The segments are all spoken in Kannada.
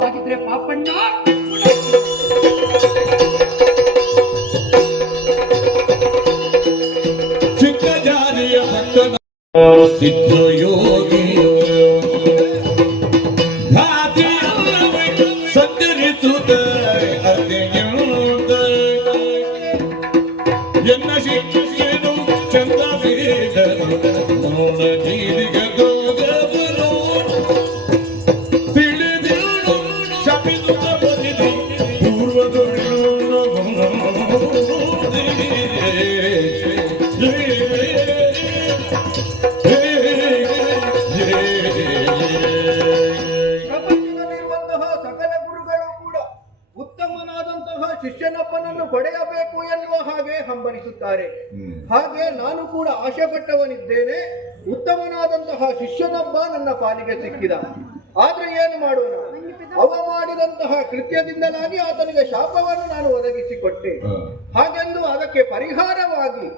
ಹಾಗಿದ್ರೆ ಪಾಪಣ್ಣ ಚಿಕ್ಕ ಜಾರಿಯ ಭಕ್ತನ ಸಿದ್ಧ ಯೋಗಿ ಸಂಚರಿಸುತ್ತ ಎನ್ನ ಶಿಕ್ಷೆನು ಚಂದ ತಿಳಿದಿರು ಶಪಿಸುತ್ತ ಬಂದಿದೆ ಪ್ರಪಂಚದಲ್ಲಿರುವಂತಹ ಸಕಲ ಗುರುಗಳು ಕೂಡ ಉತ್ತಮನಾದಂತಹ ಶಿಷ್ಯನೊಬ್ಬನನ್ನು ಪಡೆಯಬೇಕು ಎನ್ನುವ ಹಾಗೆ ಹಂಬಲಿಸುತ್ತಾರೆ. ಹಾಗೆ ನಾನು ಕೂಡ ಆಶೆಪಟ್ಟವನಿದ್ದೇನೆ. ಉತ್ತಮನಾದಂತಹ ಶಿಷ್ಯನೊಬ್ಬ ನನ್ನ ಪಾಲಿಗೆ ಸಿಕ್ಕಿದ. ಆದ್ರೆ ಏನು ಮಾಡೋಣ, ಅವ ಮಾಡಿದಂತಹ ಕೃತ್ಯದಿಂದಲಾಗಿ ಆತನಿಗೆ ಶಾಪವನ್ನು ನಾನು ಒದಗಿಸಿಕೊಟ್ಟೆ. ಹಾಗೆಂದು ಅದಕ್ಕೆ ಪರಿಹಾರವಾಗಿ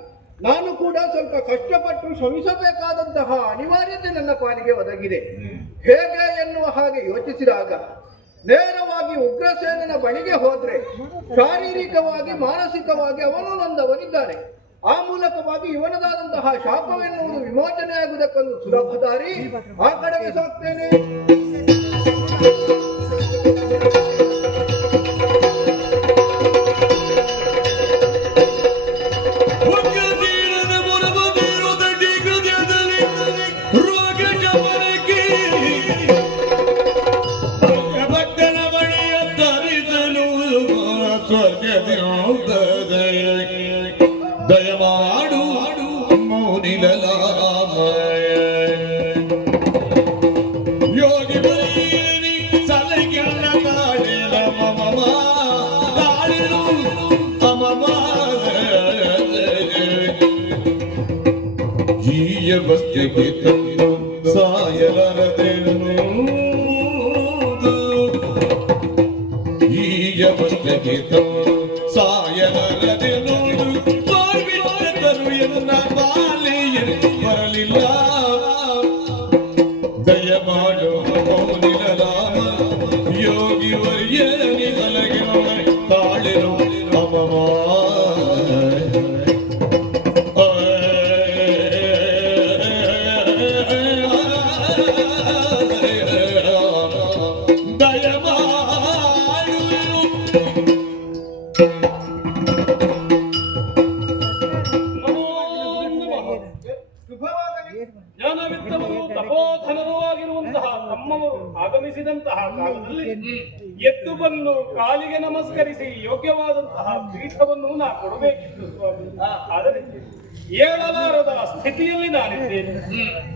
ನಾನು ಕೂಡ ಸ್ವಲ್ಪ ಕಷ್ಟಪಟ್ಟು ಶ್ರಮಿಸಬೇಕಾದಂತಹ ಅನಿವಾರ್ಯತೆ ನನ್ನ ಪಾಲಿಗೆ ಒದಗಿದೆ. ಹೇಗೆ ಎನ್ನುವ ಹಾಗೆ ಯೋಚಿಸಿದಾಗ ನೇರವಾಗಿ ಉಗ್ರಸೇನನ ಬಳಿಗೆ ಹೋದ್ರೆ ಶಾರೀರಿಕವಾಗಿ ಮಾನಸಿಕವಾಗಿ ಅವನು ನೊಂದವನಿದ್ದಾನೆ. ಆ ಮೂಲಕವಾಗಿ ಇವನದಾದಂತಹ ಶಾಪವೆನ್ನುವುದು ವಿಮೋಚನೆಯಾಗುವುದಕ್ಕೊಂದು ಸುಲಭ ದಾರಿ. ಆ ಕಡೆಗೆ ಸಾಕ್ತೇನೆ. ದಯಮಾಡು ಮೌನಿಲಲ ಯೋಗಿ ಬರೀ ಸಲಗೆಲ್ಲ ತಾಳಿನ ಮಮ ತಾಳಿರು ಅಮಮ ಜೀಯ ಬಸ್ತಿಗೆ ತಂದು ಸಾಯಲಾರದೇನು ಈಯ ಬಸ್ತಿಗೆ ತಂದು ಸಾಯಲಾರದೇನು ಎನ್ನ ಬಾಲಿಯಲ್ಲಿ ಬರಲಿಲ್ಲ. ದಯಮಾಡು ಮೌನಿಲ ರಾಮ ಯೋಗಿ ವರ್ಯನಿ ಸಲಗೆ ತಾಳಿರು ಅಮಮ ತಪೋಧನವಾಗಿರುವಂತಹ ತಮ್ಮವರು ಆಗಮಿಸಿದಂತಹ ಕಾಲದಲ್ಲಿ ಎದ್ದು ಬಂದು ಕಾಲಿಗೆ ನಮಸ್ಕರಿಸಿ ಯೋಗ್ಯವಾದಂತಹ ಪೀಠವನ್ನು ನಾ ಕೊಡಬೇಕಿತ್ತು ಸ್ವಾಮಿ. ಆದರೆ ಏಳಲಾರದ ಸ್ಥಿತಿಯಲ್ಲಿ ನಾನಿದ್ದೇನೆ.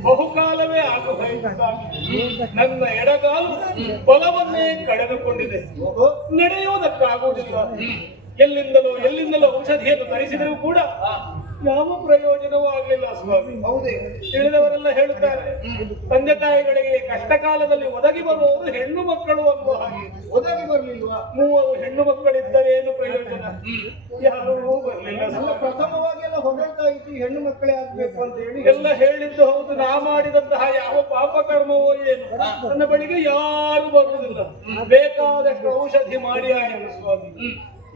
ಬಹುಕಾಲವೇ ಆಗಬೇಕಾಗಿ ನನ್ನ ಎಡಗಾಲು ಬಲವನ್ನೇ ಕಳೆದುಕೊಂಡಿದೆ. ನಡೆಯುವುದಕ್ಕಾಗುವುದಿಲ್ಲ. ಎಲ್ಲಿಂದಲೋ ಔಷಧಿಯನ್ನು ತರಿಸಿದರೂ ಕೂಡ ಯಾವ ಪ್ರಯೋಜನವೂ ಆಗಲಿಲ್ಲ ಸ್ವಾಮಿ. ಹೌದೇ, ತಿಳಿದವರೆಲ್ಲ ಹೇಳುತ್ತಾರೆ, ತಂದೆ ತಾಯಿಗಳಿಗೆ ಕಷ್ಟ ಕಾಲದಲ್ಲಿ ಒದಗಿ ಬರುವವರು ಹೆಣ್ಣು ಮಕ್ಕಳು ಅನ್ನುವ ಹಾಗೆ. ಒದಗಿ ಬರಲಿಲ್ವಾ? 3 ಹೆಣ್ಣು ಮಕ್ಕಳಿದ್ದರೆ ಏನು ಪ್ರಯೋಜನ? ಯಾರೂ ಬರಲಿಲ್ಲ. ಪ್ರಥಮವಾಗಿ ಎಲ್ಲ ಹೊಗಳ್ತಾ ಇತ್ತು ಹೆಣ್ಣು ಮಕ್ಕಳೇ ಆಗ್ಬೇಕು ಅಂತ ಹೇಳಿ ಎಲ್ಲ ಹೇಳಿದ್ದು ಹೌದು. ನಾ ಮಾಡಿದಂತಹ ಯಾವ ಪಾಪ ಕರ್ಮವೋ ಏನು ನನ್ನ ಬಳಿಗೆ ಯಾರು ಬರುವುದಿಲ್ಲ. ಬೇಕಾದಷ್ಟು ಔಷಧಿ ಮಾಡಿ ಆಗಿದೆ ಸ್ವಾಮಿ.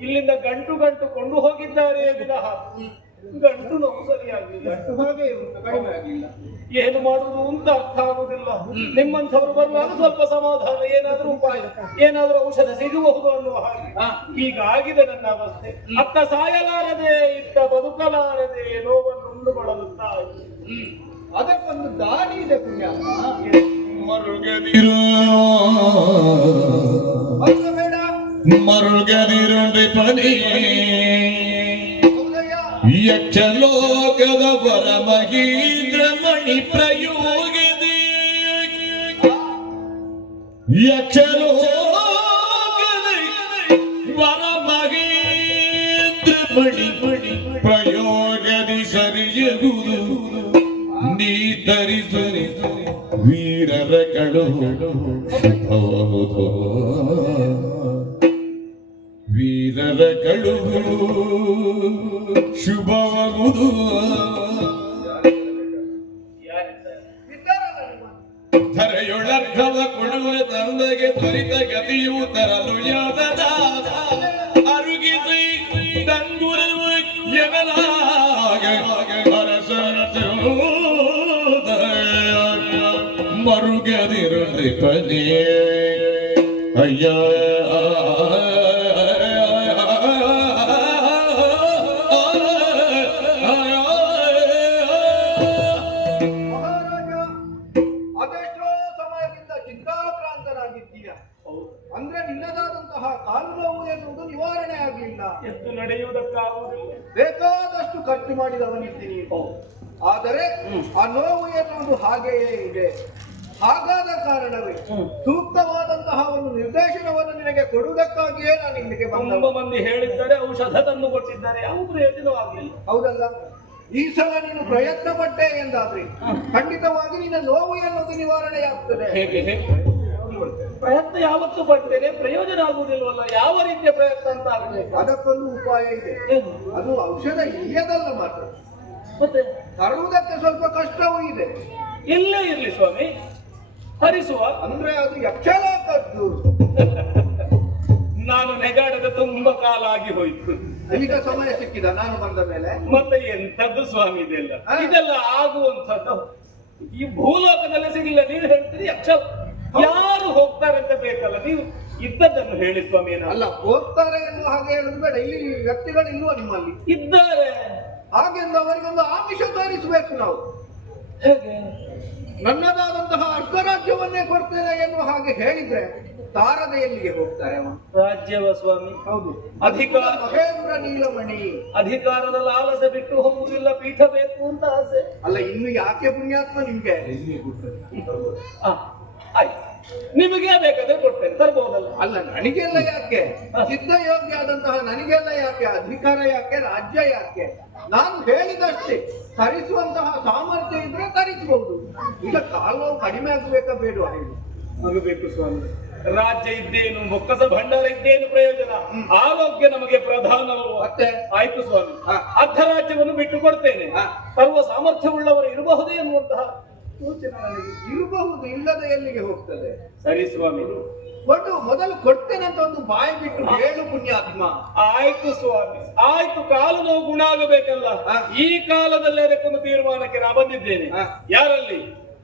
ಇಲ್ಲಿಂದ ಗಂಟು ಕೊಂಡು ಹೋಗಿದ್ದಾರೆ ವಿನಃ ಗಂಟು ನೋವು ಸರಿಯಾಗಿಲ್ಲ. ಹಾಗೆ ಕಡಿಮೆ ಆಗಿಲ್ಲ. ಏನು ಮಾಡುವುದು ಅಂತ ಅರ್ಥ ಆಗುದಿಲ್ಲ. ನಿಮ್ಮಂಥವ್ರು ಬರುವಾಗ ಸ್ವಲ್ಪ ಸಮಾಧಾನ, ಏನಾದ್ರೂ ಉಪಾಯ, ಏನಾದ್ರೂ ಔಷಧ ಸಿಗಬಹುದು ಅನ್ನುವ ಹಾಗೆ. ಹೀಗಾಗಿದೆ ನನ್ನ ಅವಸ್ಥೆ. ಅತ್ತ ಸಾಯಲಾರದೆ ಇತ್ತ ಬದುಕಲಾರದೆ ನೋವನ್ನು ಬಳಲುತ್ತಾ ಅದಕ್ಕೊಂದು ದಾರಿ ಇದೆ ಪುಣ್ಯ. ಮರುಗದಿರುಂಡಿ ಪನಿ ಯಕ್ಷಲೋಕದ ವರ ಮಹೀಂದ್ರ ಮಣಿ ಪ್ರಯೋಗದಿ ಯಕ್ಷಲೋಕದ ವರ ಮಹೀಂದ್ರ ಮಣಿ ಪ್ರಯೋಗದಿ ಸರಿಯುವುದು ನೀ ತರಿಸು ವೀರರ ಕಡು ವೀರರ ಕಳುವು ಶುಭವಾಗುವುದು. ಧರೆಯ ಕೈಯೊಳರ್ಧವ ಕೊಡುವ ತಂದೆಗೆ ತ್ವರಿತ ಗತಿಯು ತರಲು ಯಾದದ ಅರುಗಿಸಿ ತಂಗುರುವ ಎನಲಾಗ ಮರುಗದಿರುಳಿ ಪದೇ ಅಯ್ಯ ಮಹಾರಾಜ ಅದೆಷ್ಟೋ ಸಮಯದಿಂದ ಚಿಂತಾಕ್ರಾಂತನಾಗಿದ್ದೀಯ. ಅಂದ್ರೆ ನಿನ್ನದಾದಂತಹ ಕಾಲು ನೋವು ಎನ್ನುವುದು ನಿವಾರಣೆ ಆಗಲಿಲ್ಲ. ಎದ್ದು ನಡೆಯುವುದಕ್ಕಾಗುವುದಿಲ್ಲ. ಬೇಕಾದಷ್ಟು ಖರ್ಚು ಮಾಡಿದವನಿದ್ದೀನಿ. ಆದರೆ ಆ ನೋವು ಎನ್ನುವುದು ಹಾಗೆಯೇ ಇದೆ. ಹಾಗಾದ ಕಾರಣವೇ ಸೂಕ್ತವಾದಂತಹ ಒಂದು ನಿರ್ದೇಶನವನ್ನು ನಿನಗೆ ಕೊಡುವುದಕ್ಕಾಗಿಯೇ ನಾನು ಇಲ್ಲಿಗೆ ಬಂದ. ತುಂಬ ಮಂದಿ ಹೇಳಿದ್ದಾರೆ, ಔಷಧ ತಂದು ಕೊಟ್ಟಿದ್ದಾರೆ, ಯಾವ ಪ್ರಯೋಜನವಾಗಲಿಲ್ಲ. ಹೌದಲ್ಲ, ಈ ಸಲ ನೀನು ಪ್ರಯತ್ನ ಪಟ್ಟೆ ಎಂದಾದ್ರೆ ಖಂಡಿತವಾಗಿ ನಿನ್ನ ನೋವು ಎನ್ನುವುದು ನಿವಾರಣೆಯಾಗ್ತದೆ. ಹೇಗೆ ಪ್ರಯತ್ನ ಯಾವತ್ತೂ ಪಡ್ತೇನೆ, ಪ್ರಯೋಜನ ಆಗುವುದಿಲ್ವಲ್ಲ. ಯಾವ ರೀತಿಯ ಪ್ರಯತ್ನ ಅಂತ ಆಗಬೇಕು? ಅದಕ್ಕೊಂದು ಉಪಾಯ ಇದೆ. ಅದು ಔಷಧ ಇಲ್ಲದಲ್ಲ ಮಾತ್ರ, ಮತ್ತೆ ತರುವುದಕ್ಕೆ ಸ್ವಲ್ಪ ಕಷ್ಟವೂ ಇದೆ. ಎಲ್ಲೇ ಇರ್ಲಿ ಸ್ವಾಮಿ, ಹರಿಸುವ. ಅಂದ್ರೆ ಅದು ಯಕ್ಷಲೋಕದ್ದು. ನಾನು ನೆಗಾಡದ ತುಂಬಾ ಕಾಲ ಆಗಿ ಹೋಯ್ತು. ಈಗ ಸಮಯ ಸಿಕ್ಕಿದ ನಾನು ಬಂದ ಮೇಲೆ. ಮತ್ತೆ ಎಂಥದ್ದು ಸ್ವಾಮಿ ಇದೆಲ್ಲ? ಇದೆಲ್ಲ ಆಗುವಂಥದ್ದು ಈ ಭೂಲೋಕದಲ್ಲಿ ಸಿಗಲಿಲ್ಲ. ನೀವು ಹೇಳ್ತೀರಿ ಯಕ್ಷ ಯಾರು ಹೋಗ್ತಾರಂತ ಬೇಕಲ್ಲ, ನೀವು ಇದ್ದದ್ದನ್ನು ಹೇಳಿ ಸ್ವಾಮಿ. ಅಲ್ಲ, ಹೋಗ್ತಾರೆ ಎನ್ನುವ ಹಾಗೆ ಹೇಳುದು ಬೇಡ. ಇಲ್ಲಿ ವ್ಯಕ್ತಿಗಳು ಇಲ್ವಾ ನಿಮ್ಮಲ್ಲಿ? ಇದ್ದಾರೆ. ಹಾಗೆಂದು ಅವರಿಗೊಂದು ಆಮಿಷ ತೋರಿಸಬೇಕು ನಾವು. ಹೇಗೆ? ನನ್ನದಾದಂತಹ ಅರ್ಧ ರಾಜ್ಯವನ್ನೇ ಕೊಡ್ತೇನೆ ಎನ್ನುವ ಹಾಗೆ ಹೇಳಿದ್ರೆ ತಾರದ ಎಲ್ಲಿಗೆ ಹೋಗ್ತಾರೆ ಅವ? ರಾಜ್ಯವ ಸ್ವಾಮಿ? ಹೌದು, ಅಧಿಕಾರ. ಮಹೇಂದ್ರ ನೀಲಮಣಿ. ಅಧಿಕಾರದ ಲಾಲಸೆ ಬಿಟ್ಟು ಹೋಗುವುದಿಲ್ಲ, ಪೀಠ ಬೇಕು ಅಂತ ಆಸೆ. ಅಲ್ಲ, ಇನ್ನು ಯಾಕೆ ಪುಣ್ಯಾತ್ಮ ನಿಮ್ಗೆ? ಆಯ್ತು, ನಿಮಗೆ ಬೇಕಾದ್ರೆ ಕೊಡ್ತೇನೆ, ತರಬಹುದಲ್ಲ? ಅಲ್ಲ, ನನಗೆಲ್ಲ ಯಾಕೆ? ಸಿದ್ಧ ಯೋಗ್ಯ ಆದಂತಹ ನನಗೆಲ್ಲ ಯಾಕೆ? ಅಧಿಕಾರ ಯಾಕೆ? ರಾಜ್ಯ ಯಾಕೆ? ನಾನು ಹೇಳಿದಷ್ಟೇ. ತರಿಸುವಂತಹ ಸಾಮರ್ಥ್ಯ ಇದ್ರೆ ತರಿಸಬಹುದು. ಈಗ ಕಾಲು ಕಡಿಮೆ ಆಗಬೇಕಾ ಬೇಡ? ಆಗಬೇಕು ಸ್ವಾಮಿ. ರಾಜ್ಯ ಇದ್ದೇನು, ಮೊಕ್ಕಸ ಭಂಡಾರ ಇದ್ದೇನು ಪ್ರಯೋಜನ? ಆರೋಗ್ಯ ನಮಗೆ ಪ್ರಧಾನವಲ್ಲ. ಮತ್ತೆ ಆಯ್ತು ಸ್ವಾಮಿ, ಅರ್ಧ ರಾಜ್ಯವನ್ನು ಬಿಟ್ಟು ಕೊಡ್ತೇನೆ. ತರುವ ಸಾಮರ್ಥ್ಯವುಳ್ಳವರು ಇರಬಹುದೇ ಎನ್ನುವಂತಹ ಸೂಚನೆ ನನಗೆ. ಇರಬಹುದು, ಇಲ್ಲದ ಎಲ್ಲಿಗೆ ಹೋಗ್ತದೆ? ಸರಿ ಸ್ವಾಮಿ, ಕೊಟ್ಟು ಮೊದಲು ಕೊಡ್ತೇನೆ ಅಂತ ಒಂದು ಬಾಯಿ ಬಿಟ್ಟು ಹೇಳು ಪುಣ್ಯಾತ್ಮ. ಆಯ್ತು ಸ್ವಾಮಿ, ಆಯ್ತು. ಕಾಲು ನೋವು ಗುಣ ಆಗಬೇಕಲ್ಲ, ಈ ಕಾಲದಲ್ಲೇ ಅದಕ್ಕೊಂದು ತೀರ್ಮಾನಕ್ಕೆ ನಾ ಬಂದಿದ್ದೇನೆ. ಯಾರಲ್ಲಿ?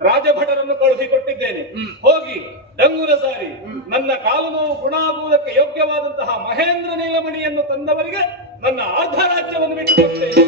ರಾಜಭಟರನ್ನು ಕಳುಹಿ ಕೊಟ್ಟಿದ್ದೇನೆ. ಹೋಗಿ ಡಂಗುರ ಸಾರಿ ನನ್ನ ಕಾಲು ನೋವು ಗುಣ ಆಗುವುದಕ್ಕೆ ಯೋಗ್ಯವಾದಂತಹ ಮಹೇಂದ್ರ ನೀಲಮಣಿಯನ್ನು ತಂದವರಿಗೆ ನನ್ನ ಅರ್ಧ ರಾಜ್ಯವನ್ನು ಬಿಟ್ಟು ಕೊಡ್ತೇನೆ.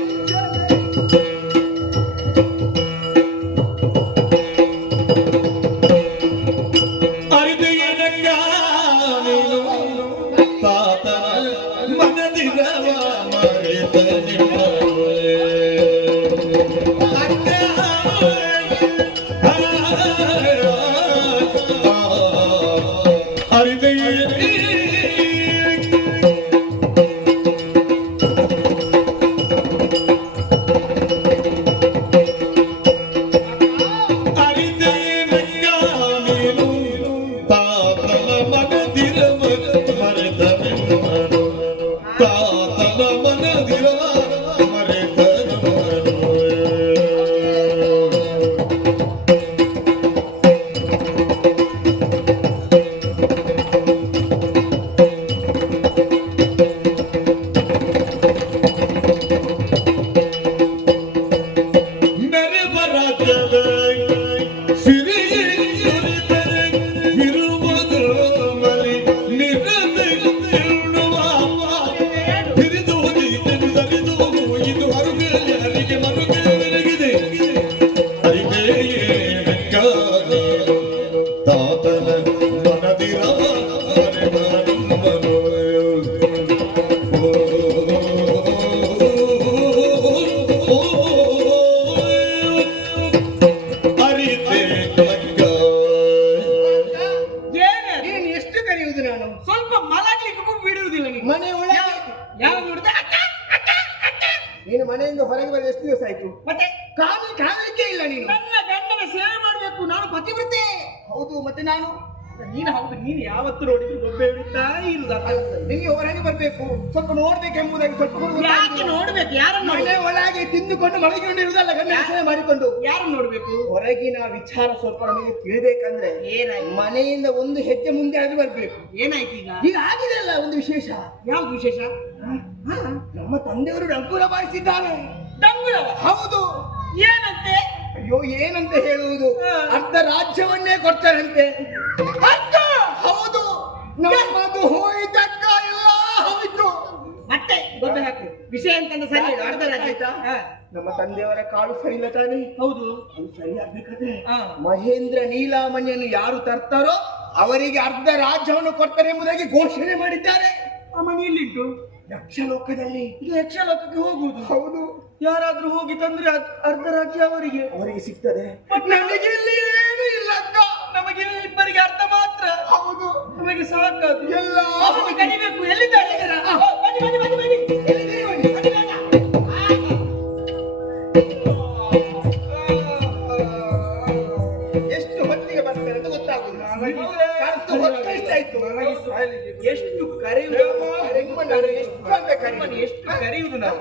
ನೀನು ಮನೆಯಿಂದ ಹೊರಗೆ ಬರಲು ಎಷ್ಟು ದಿವಸ ಆಯ್ತು? ಮತ್ತೆ ಕಾಲಿಕ್ಕೆ ಇಲ್ಲ ನೀನು. ನನ್ನ ಗಂಡನ ಸೇವೆ ಮಾಡಬೇಕು, ನಾನು ಪತಿವ್ರತೆ. ಹೌದು, ಮತ್ತೆ ನಾನು ನೀನು ಹೌದು, ನೀನು ಯಾವತ್ತು ನೋಡಿದ್ರು ಗೊಬ್ಬೆ ಹಿಡಿತಾ ಇರುದ. ನಿಮಗೆ ಹೊರಗೆ ಬರ್ಬೇಕು, ಸ್ವಲ್ಪ ನೋಡ್ಬೇಕೆಂಬುದಾಗಿ ಸ್ವಲ್ಪ ಹುಡುಗರು ಯಾಕೆ ನೋಡ್ಬೇಕು? ಯಾರನ್ನು ಮನೆ ಒಳಗೆ ತಿಂದುಕೊಂಡು ಮಲಗಿಕೊಂಡಿರುವುದಲ್ಲ, ಗಂಡ ಹೆಸರೇ ಮಾಡಿಕೊಂಡು. ಯಾರನ್ನು ನೋಡ್ಬೇಕು? ಹೊರಗಿನ ವಿಚಾರ ಸ್ವಲ್ಪ ನಮಗೆ ತಿಳಿಬೇಕಂದ್ರೆ ಏನಾಯ್ತು? ಮನೆಯಿಂದ ಒಂದು ಹೆಜ್ಜೆ ಮುಂದೆ ಆಗಿ ಬರ್ಬೇಕು. ಏನಾಯ್ತು ಈಗ? ಈಗ ಆಗಿದೆ ಅಲ್ಲ ಒಂದು ವಿಶೇಷ. ಯಾವ್ದು ವಿಶೇಷ? ನಮ್ಮ ತಂದೆಯವರು ಡಂಗುರ ಬಾರಿಸಿದ್ದಾರೆ. ಡಂಗುರವ? ಹೌದು. ಏನಂತೆ? ಅಯ್ಯೋ ಏನಂತ ಹೇಳುವುದು, ಅರ್ಧ ರಾಜ್ಯವನ್ನೇ ಕೊಡ್ತಾರಂತೆ. ಹೌದು, ನಮ್ಮದು ಹೋಯ್ತಕ್ಕ, ಎಲ್ಲ ಹೋಯ್ತು. ಮತ್ತೆ ಗೊಬ್ಬೆ ಹಾಕು. ವಿಷಯ ಅಂತಂದ್ರೆ ಸರಿ ಹೇಳು, ಅರ್ಧ ರಾಜ್ಯ ಆಯ್ತಾ? ನಮ್ಮ ತಂದೆಯವರ ಕಾಲು ಸರಿ ಇಲ್ಲ ತಾನೆ? ಹೌದು. ಅದು ಸರಿ ಆಗ್ಬೇಕಾದ್ರೆ ಮಹೇಂದ್ರ ನೀಲಾಮಣಿಯನ್ನು ಯಾರು ತರ್ತಾರೋ ಅವರಿಗೆ ಅರ್ಧ ರಾಜ್ಯವನ್ನು ಕೊಡ್ತಾರೆ ಎಂಬುದಾಗಿ ಘೋಷಣೆ ಮಾಡಿದ್ದಾರೆ. ಆ ಮನೆಯಲ್ಲಿಟ್ಟು ಯಕ್ಷಲೋಕದಲ್ಲಿ. ಈಗ ಯಕ್ಷಲೋಕಕ್ಕೆ ಹೋಗುವುದು. ಹೌದು. ಯಾರಾದ್ರೂ ಹೋಗಿ ತಂದ್ರೆ ಅರ್ಧ ರಾಜ್ಯ ಅವರಿಗೆ ಸಿಗ್ತದೆ. ನಮಗೆ ಇಲ್ಲಿ ಏನು ಇಲ್ಲ ಅಕ್ಕ. ನಮಗೆ ಇಬ್ಬರಿಗೆ ಅರ್ಧ ಮಾತ್ರ. ಹೌದು. ನಮಗೆ ಸಾಕಾದು. ಎಲ್ಲ ಅವರಿಗೆ ಕರಿಬೇಕು. ಎಲ್ಲಿದ್ದಾರೆ? ಬನ್ನಿ ಬನ್ನಿ ಬನ್ನಿ ಬನ್ನಿ. ಎಲ್ಲಿದ್ದೀರಿ? ಬನ್ನಿ ಬನ್ನಿ ಬೇಗ. ಎಷ್ಟು ಹೊತ್ತಿಗೆ ಬರ್ತಾರೆ ಅಂತ ಗೊತ್ತಾಗುದಿಲ್ಲ. ಎಷ್ಟು ಕರೆಯುವುದು, ಎಷ್ಟು ಕರೆಯುವುದು ನಾವು.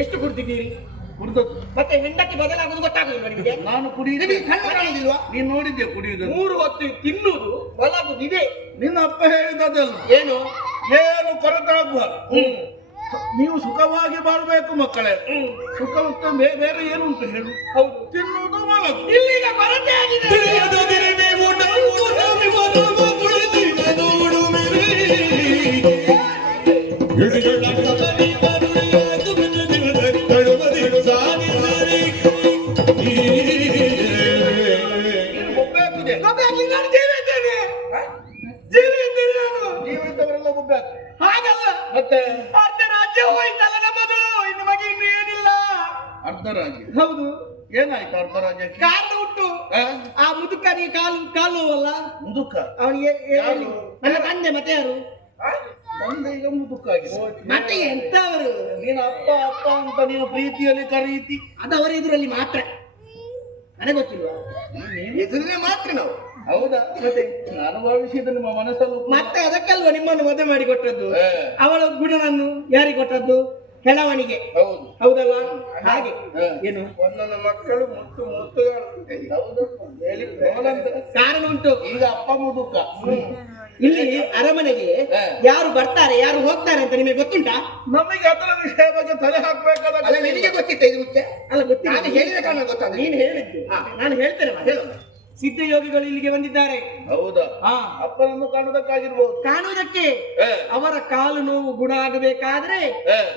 ಎಷ್ಟು ಕುಡ್ತಿದ್ದೀರಿ? ಕುಡಿದದ್ದು ಮತ್ತೆ ಹೆಂಡತಿ ಬದಲಾಗುದು ಗೊತ್ತಾಗುದಿಲ್ವ ನಿಮಗೆ? ನಾನು ಕುಡಿಯುವುದಿಲ್ವಾ? ನೀನು ನೋಡಿದ್ದೆ ಕುಡಿಯುವುದು? 3 ಹೊತ್ತು ತಿನ್ನುವುದು ಬದಲಾಗುದಿದೆ. ನಿನ್ನ ಅಪ್ಪ ಹೇಳಿದ್ದಲ್ಲ ಏನು? ಏನು ಕೊರತಾಗಬಾರದು, ನೀವು ಸುಖವಾಗಿ ಬಾಳ್ಬೇಕು ಮಕ್ಕಳೇ. ಸುಖ ಬೇರೆ ಏನು ಉಂಟು ಹೇಳು? ಹೌದು, ತಿನ್ನುವುದು ಮಲಗು. ಇಲ್ಲಿಗ ಕೊರತೆ ಆಗಿದೆ. ಹಾಗಲ್ಲ, ಮತ್ತೆ ಅರ್ಧ ರಾಜ್ಯ ಹೋಯ್ತಲ್ಲ ನಮ್ಮದು. ಇನ್ನು ಮಗ ಇನ್ನು ಏನಿಲ್ಲ. ಅರ್ಧ ರಾಜ್ಯ? ಹೌದು. ಏನಾಯ್ತು ಅರ್ಧ ರಾಜ್ಯಕ್ಕೆ? ಕಾರಣ ಉಂಟು. ಆ ಮುದುಕನಿಗೆ ಕಾಲು ಅಲ್ಲ ಮುದುಕ? ಅವನಿಗೆ ಯಾರು? ನನ್ನ ತಂದೆ. ಮತ್ತೆ ಯಾರು? ತಂದೆ ಈಗ ಮುದುಕ ಆಗಿದೆ. ಮತ್ತೆ ಎಂತ ಅವರು? ನೀನು ಅಪ್ಪ ಅಪ್ಪ ಅಂತ ನೀನು ಪ್ರೀತಿಯಲ್ಲಿ ಕರೀತಿ, ಅದು ಅವರ ಎದುರಲ್ಲಿ ಮಾತ್ರ. ನನಗೆ ಗೊತ್ತಿಲ್ವಾ? ಎದುರೇ ಮಾತ್ರ ನಾವು. ಹೌದಾ? ಮತ್ತೆ ನಾನು ಭಾವಿಸಿದ ನಿಮ್ಮ ಮನಸ್ಸಲ್ಲೂ ಮತ್ತೆ ಅದಕ್ಕಲ್ವ ನಿಮ್ಮನ್ನು ಮದುವೆ ಮಾಡಿ ಕೊಟ್ಟದ್ದು. ಅವಳ ಗುಣವನ್ನು ಯಾರಿಗೆ ಕೊಟ್ಟದ್ದು? ಹೆಳವಣಿಗೆ. ಹೌದು. ಹೌದಲ್ಲ? ಹಾಗೆ ಏನು ಒಂದೊಂದು ಮಕ್ಕಳು ಮುತ್ತುಗಳು. ಕಾರಣ ಉಂಟು. ಈಗ ಅಪ್ಪ ಮುದುಕ. ಇಲ್ಲಿ ಅರಮನೆಗೆ ಯಾರು ಬರ್ತಾರೆ ಯಾರು ಹೋಗ್ತಾರೆ ಅಂತ ನಿಮಗೆ ಗೊತ್ತುಂಟಾ? ನಮಗೆ ಅದರ ವಿಷಯ ಬಗ್ಗೆ ತಲೆ ಹಾಕ್ಬೇಕಾದ. ಅಲ್ಲ, ನಿನಗೆ ಗೊತ್ತಿತ್ತ ಇದು ಮುಖ್ಯ? ಅಲ್ಲ, ಗೊತ್ತಿಲ್ಲ. ನಾನು ಹೇಳಿದ ಕಾರಣ ಗೊತ್ತಾಗ. ನೀನು ಹೇಳಿದ್ದು. ನಾನು ಹೇಳ್ತೇನೆ. ಹೇಳು. ಸಿದ್ಧಯೋಗಿಗಳು ಇಲ್ಲಿಗೆ ಬಂದಿದ್ದಾರೆ. ಹೌದಾ? ಅಪ್ಪನನ್ನು ಕಾಣುವುದಕ್ಕಾಗಿರ್ಬೋದು. ಕಾಣುವುದಕ್ಕೆ ಅವರ ಕಾಲು ನೋವು ಗುಣ ಆಗಬೇಕಾದ್ರೆ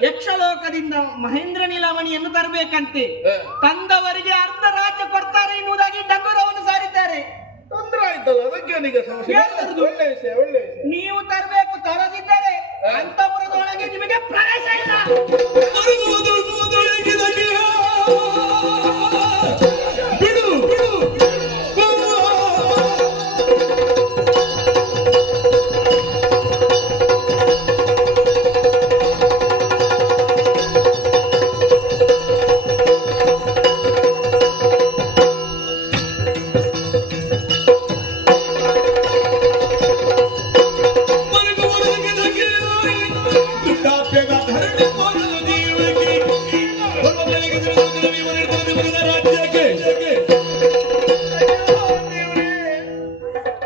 ಯಕ್ಷಲೋಕದಿಂದ ಮಹೇಂದ್ರ ನೀಲಾಮಣಿಯನ್ನು ತರಬೇಕಂತೆ. ತಂದವರಿಗೆ ಅರ್ಧ ರಾಜ್ಯ ಕೊಡ್ತಾರೆ ಎನ್ನುವುದಾಗಿ ಡಂಗುರವನ್ನು ಸಾರಿದ್ದಾರೆ. ತೊಂದರೆ ಆಯ್ತಲ್ಲ, ಅದಕ್ಕೆ ಸಮಸ್ಯೆ. ಒಳ್ಳೆ ವಿಷಯ, ಒಳ್ಳೆ ವಿಷಯ. ನೀವು ತರಬೇಕು. ತರದಿದ್ದರೆ ಅಂತಃಪುರದೊಳಗೆ ನಿಮಗೆ ಪ್ರವೇಶ ಇಲ್ಲ.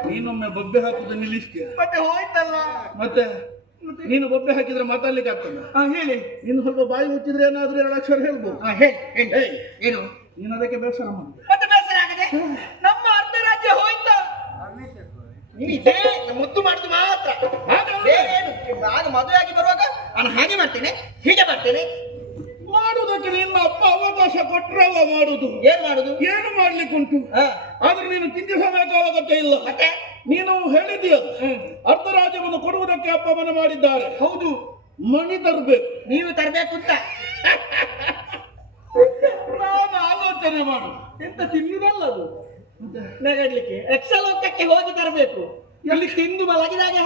ನೀನೊಮ್ಮೆ ಬೊಬ್ಬೆ ಹಾಕುದು ನಿಲ್ಲಿಸ್ತೀಯ. ಮತ್ತೆ ಹೋಯ್ತಲ್ಲ. ಮತ್ತೆ ನೀನು ಬೊಬ್ಬೆ ಹಾಕಿದ್ರೆ ಮಾತಾಡ್ಲಿಕ್ಕೆ ಆಗ್ತದೆ. ಹೇಳಿ. ನೀನು ಸ್ವಲ್ಪ ಬಾಯಿ ಮುಚ್ಚಿದ್ರೆ ಏನಾದ್ರೂ 2 ಅಕ್ಷರ ಹೇಳ್ಬೋದು. ಏನು? ನೀನು ಅದಕ್ಕೆ ಬೇಸರ ಮಾಡು. ಮತ್ತೆ ಬೇಸರ ಆಗದೆ ನಮ್ಮ ಅರ್ಧ ರಾಜ್ಯ ಹೋಯ್ತಾ? ಮುದ್ದು ಮಾಡುದು ಮಾತ್ರ. ನಾನು ಮದುವೆ ಆಗಿ ಬರುವಾಗ ನಾನು ಹಾಗೆ ಮಾಡ್ತೇನೆ, ಹೀಗೆ ಮಾಡ್ತೇನೆ. ಮಾಡುವುದಕ್ಕೆ ನಿನ್ನ ಅಪ್ಪ ಅವಕಾಶ ಕೊಟ್ರವ ಮಾಡುದು. ಏನ್ ಮಾಡುದು? ಏನು ಮಾಡ್ಲಿಕ್ಕುಂಟು. ಆದ್ರೆ ನೀನು ಚಿಂತಿಸಬೇಕಾಗತ್ತೆ ಇಲ್ಲ. ಮತ್ತೆ ನೀನು ಹೇಳಿದೀಯ ಅರ್ಧ ರಾಜ್ಯವನ್ನು ಕೊಡುವುದಕ್ಕೆ ಅಪ್ಪ ಮನ ಮಾಡಿದ್ದಾರೆ. ಹೌದು. ಮಣಿ ತರಬೇಕು. ನೀವು ತರಬೇಕು ಅಂತ ನಾನು ಆಲೋಚನೆ ಮಾಡು. ಎಂತ ತಿನ್ನುವುದಲ್ಲ ಅದು ನಗಡ್ಲಿಕ್ಕೆ. ಯಕ್ಷಲೋಕಕ್ಕೆ ಹೋಗಿ ತರಬೇಕು. ಇಲ್ಲಿ ತಿಂದು ಮಲಗಿದಾಗ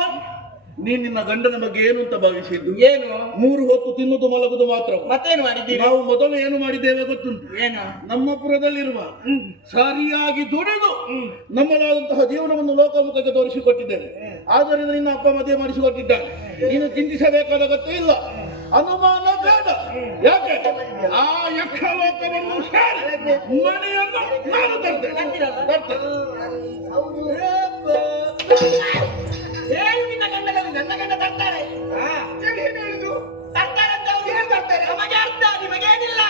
ನೀನ್ ನಿನ್ನ ಗಂಡನ ಬಗ್ಗೆ ಏನು ಅಂತ ಭಾವಿಸಿದ್ದು? ಏನು 3 ಹೊತ್ತು ತಿನ್ನುವುದು ಮಲಗುದು ಮಾತ್ರ. ಮತ್ತೇನು ಮಾಡಿದ್ದೀರಿ? ನಾವು ಮೊದಲು ಏನು ಮಾಡಿದ್ದೇವೆ ಗೊತ್ತುಂಟು? ಏನು? ನಮ್ಮ ಪುರದಲ್ಲಿರುವ ಸರಿಯಾಗಿ ದುಡಿದು ನಮ್ಮದಾದಂತಹ ಜೀವನವನ್ನು ಲೋಕಮುಖಕ್ಕೆ ತೋರಿಸಿಕೊಟ್ಟಿದ್ದೇವೆ. ಆದ್ದರಿಂದ ನಿನ್ನ ಅಪ್ಪ ಮದುವೆ ಮಾಡಿಸಿಕೊಟ್ಟಿದ್ದಾನೆ. ನೀನು ಚಿಂತಿಸಬೇಕಾದ ಅಗತ್ಯ ಇಲ್ಲ, ಅನುಮಾನ ಬೇಡ. ಯಾಕೆ ಆ ಯಕ್ಷಲೋಕವನ್ನು ಸೇರಿ ಮನೆಯನ್ನು ನಾನು ತರ್ತೇನೆ. ಏನು ನಿನ್ನ ಗಂಡನಲ್ಲಿ ನನ್ನ ಗಂಡ ತರ್ತಾರೆ? ತರ್ತಾರೆ ಅಂತ ಅವ್ರು ಏನು ತರ್ತಾರೆ? ನಮಗೆ ಅರ್ಥ, ನಿಮಗೇನಿಲ್ಲ.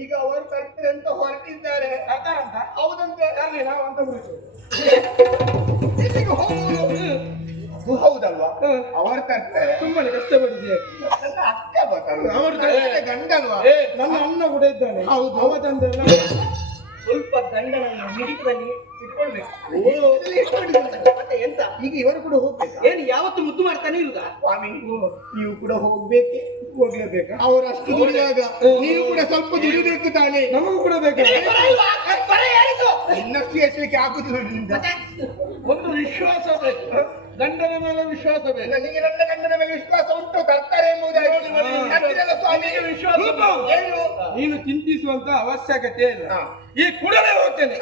ಈಗ ಅವರು ತರ್ತಾರೆ ಅಂತ ಹೊರಟಿದ್ದಾರೆ. ಹೌದಂತೆ. ಇಲ್ಲಿಗೆ ಹೋಗುವುದು ಹೌದಲ್ವಾ? ಅವರು ತರ್ತಾರೆ. ತುಂಬಾನೇ ಕಷ್ಟಪಟ್ಟಿದ್ದೆ. ಅಕ್ಕ ಗೊತ್ತಲ್ವ, ಅವರು ತರ್ತಾರೆ ಗಂಡಲ್ವಾ? ನನ್ನ ಅಣ್ಣ ಕೂಡ ಇದ್ದಾನೆ. ಹೌದು. ಅವತ್ತಂದ್ರೆ ಸ್ವಲ್ಪ ಗಂಡನನ್ನು ಹಿಡಿತದಲ್ಲಿ ಇಟ್ಕೊಳ್ಬೇಕು. ಮತ್ತೆ ಎಂತ? ಈಗ ಇವರು ಕೂಡ ಹೋಗ್ಬೇಕು. ಏನು ಯಾವತ್ತು ಮುದ್ದು ಮಾಡ್ತಾನೆ ಇರುದಾ? ಸ್ವಾಮಿ, ನೀವು ಕೂಡ ಹೋಗ್ಬೇಕೆ? ಹೋಗ್ಲೇಬೇಕಾ? ಅವರಷ್ಟು ದುಡಿದಾಗ ನೀವು ಕೂಡ ಸ್ವಲ್ಪ ದುಡಿಬೇಕು ತಾನೇ. ನಮಗೂ ಕೂಡ ಬೇಕು. ಇನ್ನಷ್ಟು ಎಷ್ಟಕ್ಕೆ ಆಗುದಿಲ್ಲ ನಿಮ್ಮಿಂದ. ಒಂದು ವಿಶ್ವಾಸ ಬೇಕು, ಗಂಡನ ಮೇಲೆ ವಿಶ್ವಾಸ ಬೇಕು. ನನಗೆ ನನ್ನ ಗಂಡನ ಮೇಲೆ ವಿಶ್ವಾಸ ಉಂಟು, ತರ್ತಾರೆ ಎಂಬುದಾಗಿ. ಸ್ವಾಮಿಗೆ ವಿಶ್ವಾಸ ಏನು? ನೀನು ಚಿಂತಿಸುವಂತ ಅವಶ್ಯಕತೆ ಇಲ್ಲ. ಈ ಕೂಡಲೇ ಹೋಗ್ತೇನೆ.